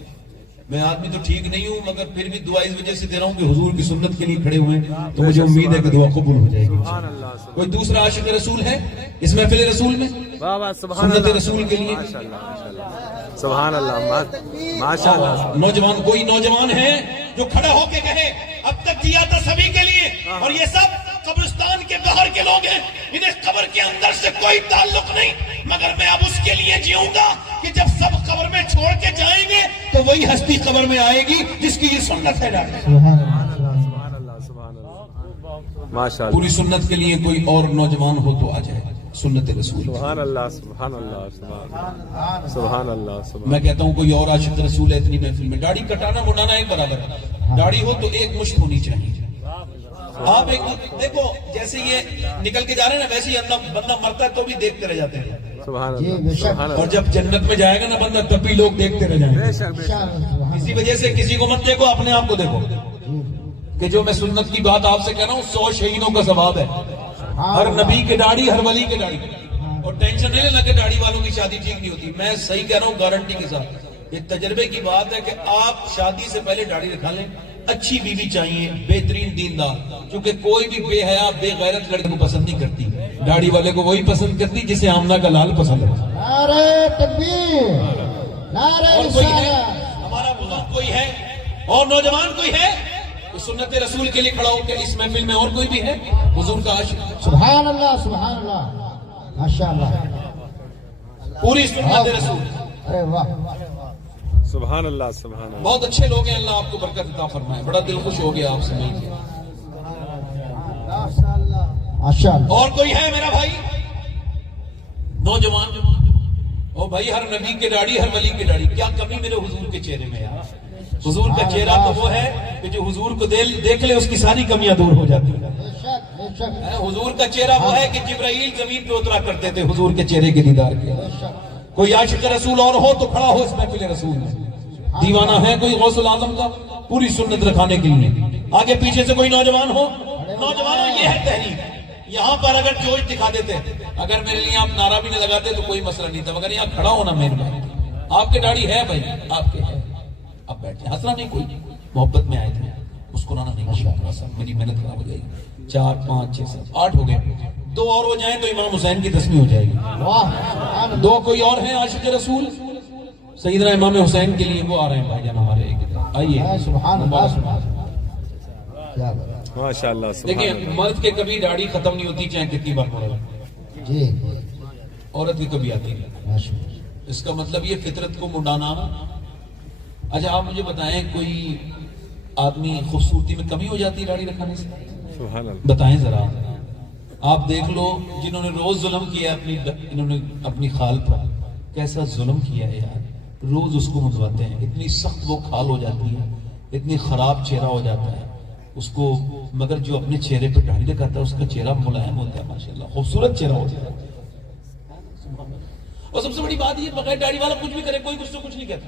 میں آدمی تو ٹھیک نہیں ہوں مگر پھر بھی دعا اس وجہ سے دے رہا ہوں کہ حضور کی سنت کے لیے کھڑے ہوئے ہیں، تو مجھے امید ہے کہ دعا قبول ہو جائے گی۔ سبحان اللہ کوئی دوسرا عاشق رسول ہے اس محفل رسول میں؟ واہ واہ، سبحان سنت اللہ رسول کے لیے ماشاء اللہ ماشاء اللہ، سبحان اللہ ماشاء اللہ۔ نوجوان، کوئی نوجوان ہے جو کھڑا ہو کے کہے اب تک جیا تھا سبھی کے لیے اور یہ سب قبرستان کے باہر کے لوگ ہیں، انہیں قبر کے اندر سے کوئی تعلق نہیں، مگر میں اب اس کے لیے جیوں گا کہ جب سب قبر میں چھوڑ کے جائیں گے تو وہی ہستی قبر میں آئے گی جس کی یہ سنت ہے۔ ڈاکٹر سبحان اللہ سبحان اللہ ماشاء اللہ، پوری سنت کے لیے کوئی اور نوجوان ہو تو آ جائے، سنت رسول۔ سبحان اللہ سبحان اللہ سبحان اللہ سبحان۔ میں کہتا ہوں کوئی اور عاشق رسول ہے اتنی محفل میں؟ داڑھی کٹانا مڈانا ایک برابر ہے، داڑھی ہو تو ایک مشت ہونی چاہیے۔ آپ ایک دیکھو جیسے یہ نکل کے جا رہے ہیں نا، ویسے ہی بندہ مرتا ہے تو بھی دیکھتے رہ جاتے ہیں، سبحان اللہ سبحان اور جب جنت میں جائے گا نا بندہ تب بھی لوگ دیکھتے رہ جائیں گے۔ اسی وجہ سے کسی کو مت دیکھو، اپنے آپ کو دیکھو کہ جو میں سنت کی بات آپ سے کہہ رہا ہوں 100 شہیدوں کا ثواب ہے، ہر نبی کے داڑھی، ہر ولی کے داڑھی۔ اور ٹینشن نہیں لینا کہ داڑھی والوں کی شادی ٹھیک نہیں ہوتی، میں صحیح کہہ رہا ہوں گارنٹی کے ساتھ، یہ تجربے کی بات ہے کہ آپ شادی سے پہلے داڑھی رکھا لیں۔ اچھی بیوی چاہیے، بہترین دیندار، کیونکہ کوئی بھی بے حیا بے غیرت لڑکے کو پسند نہیں کرتی، داڑھی والے کو وہی پسند کرتی جسے آمنہ کا لال پسند ہے۔ نعرہ تکبیر، نعرہ اور کوئی ہے رسالت۔ ہمارا بزرگ کوئی ہے اور نوجوان کوئی ہے تو سنت رسول کے لیے کھڑا ہو کے اس محفل میں؟ اور کوئی بھی ہے حضور کا عاشق؟ سبحان اللہ ماشاء اللہ، پوری سنت رسول۔ ارے واہ، سبحان اللہ سبحان اللہ۔ بہت اچھے لوگ ہیں، اللہ آپ کو برکت عطا فرمائے، بڑا دل خوش ہو گیا آپ سے مل کے۔ ماشاء اللہ۔ اور کوئی ہے میرا بھائی نوجوان؟ او بھائی ہر نبی کے داڑھی، ہر ولی کے داڑھی، کیا کمی میرے حضور کے چہرے میں ہے؟ حضور کا چہرہ تو وہ ہے کہ جو حضور کو دیکھ لے اس کی ساری کمیاں دور ہو جاتی ہیں۔ بے شک بے شک حضور کا چہرہ وہ ہے کہ جبرائیل زمین پہ اترا کرتے تھے حضور کے چہرے کے دیدار کے۔ کوئی عاشق رسول اور ہو تو کھڑا ہو اس محفل رسول میں۔ دیوانہ ہے کوئی غوث العظم کا پوری سنت رکھانے کے لیے؟ آگے پیچھے سے کوئی نوجوان ہو؟ نوجوانوں یہ ہے تحریک، یہاں پر اگر جوش دکھا دیتے، اگر میرے لیے آپ نعرہ بھی نہ لگاتے تو کوئی مسئلہ نہیں تھا، مگر یہاں کھڑا ہونا مین بات۔ آپ کے داڑھی ہے بھائی، آپ کے ہے، آپ بیٹھے، ہنسنا نہیں، کوئی محبت میں آئے تھے، مسکرانا نہیں، تھوڑا سا میری محنت خراب ہو جائے گی۔ 4 5 6 7 8 ہو گئے، 2 اور ہو جائیں تو امام حسین کی تسمیح ہو جائے گی۔ واہ، 2 کوئی اور ہیں عاشق رسول؟ سیدنا امام حسین کے لیے وہ آ رہے ہیں بھائی جان ہمارے، آئیے۔ سبحان اللہ سبحان اللہ، کیا بات ہے۔ ماشاء اللہ سبحان دیکھیں اللہ۔ مرد کے کبھی داڑھی ختم نہیں ہوتی چاہے کتنی بار پڑے، جی عورت کی کبھی آتی نہیں۔ ماشاء اللہ۔ اس کا مطلب یہ فطرت کو مڈانا۔ اچھا آپ مجھے بتائیں کوئی آدمی خوبصورتی میں کمی ہو جاتی ہے داڑھی رکھانے سے؟ سبحان اللہ۔ بتائیں ذرا، آپ دیکھ لو جنہوں نے روز ظلم کیا انہوں نے اپنی خال پر، کیسا ظلم کیا ہے یار، روز اس کو منڈواتے ہیں، اتنی سخت وہ کھال ہو جاتی ہے، اتنی خراب چہرہ ہو جاتا ہے اس کو، مگر جو اپنے چہرے پہ داڑھی لگاتا ہے اس کا چہرہ ملائم ہوتا ہے، ماشاءاللہ خوبصورت چہرہ ہوتا ہے۔ اور سب سے بڑی بات یہ بغیر داڑھی والا کچھ بھی کرے کوئی کچھ تو کچھ نہیں کہتا،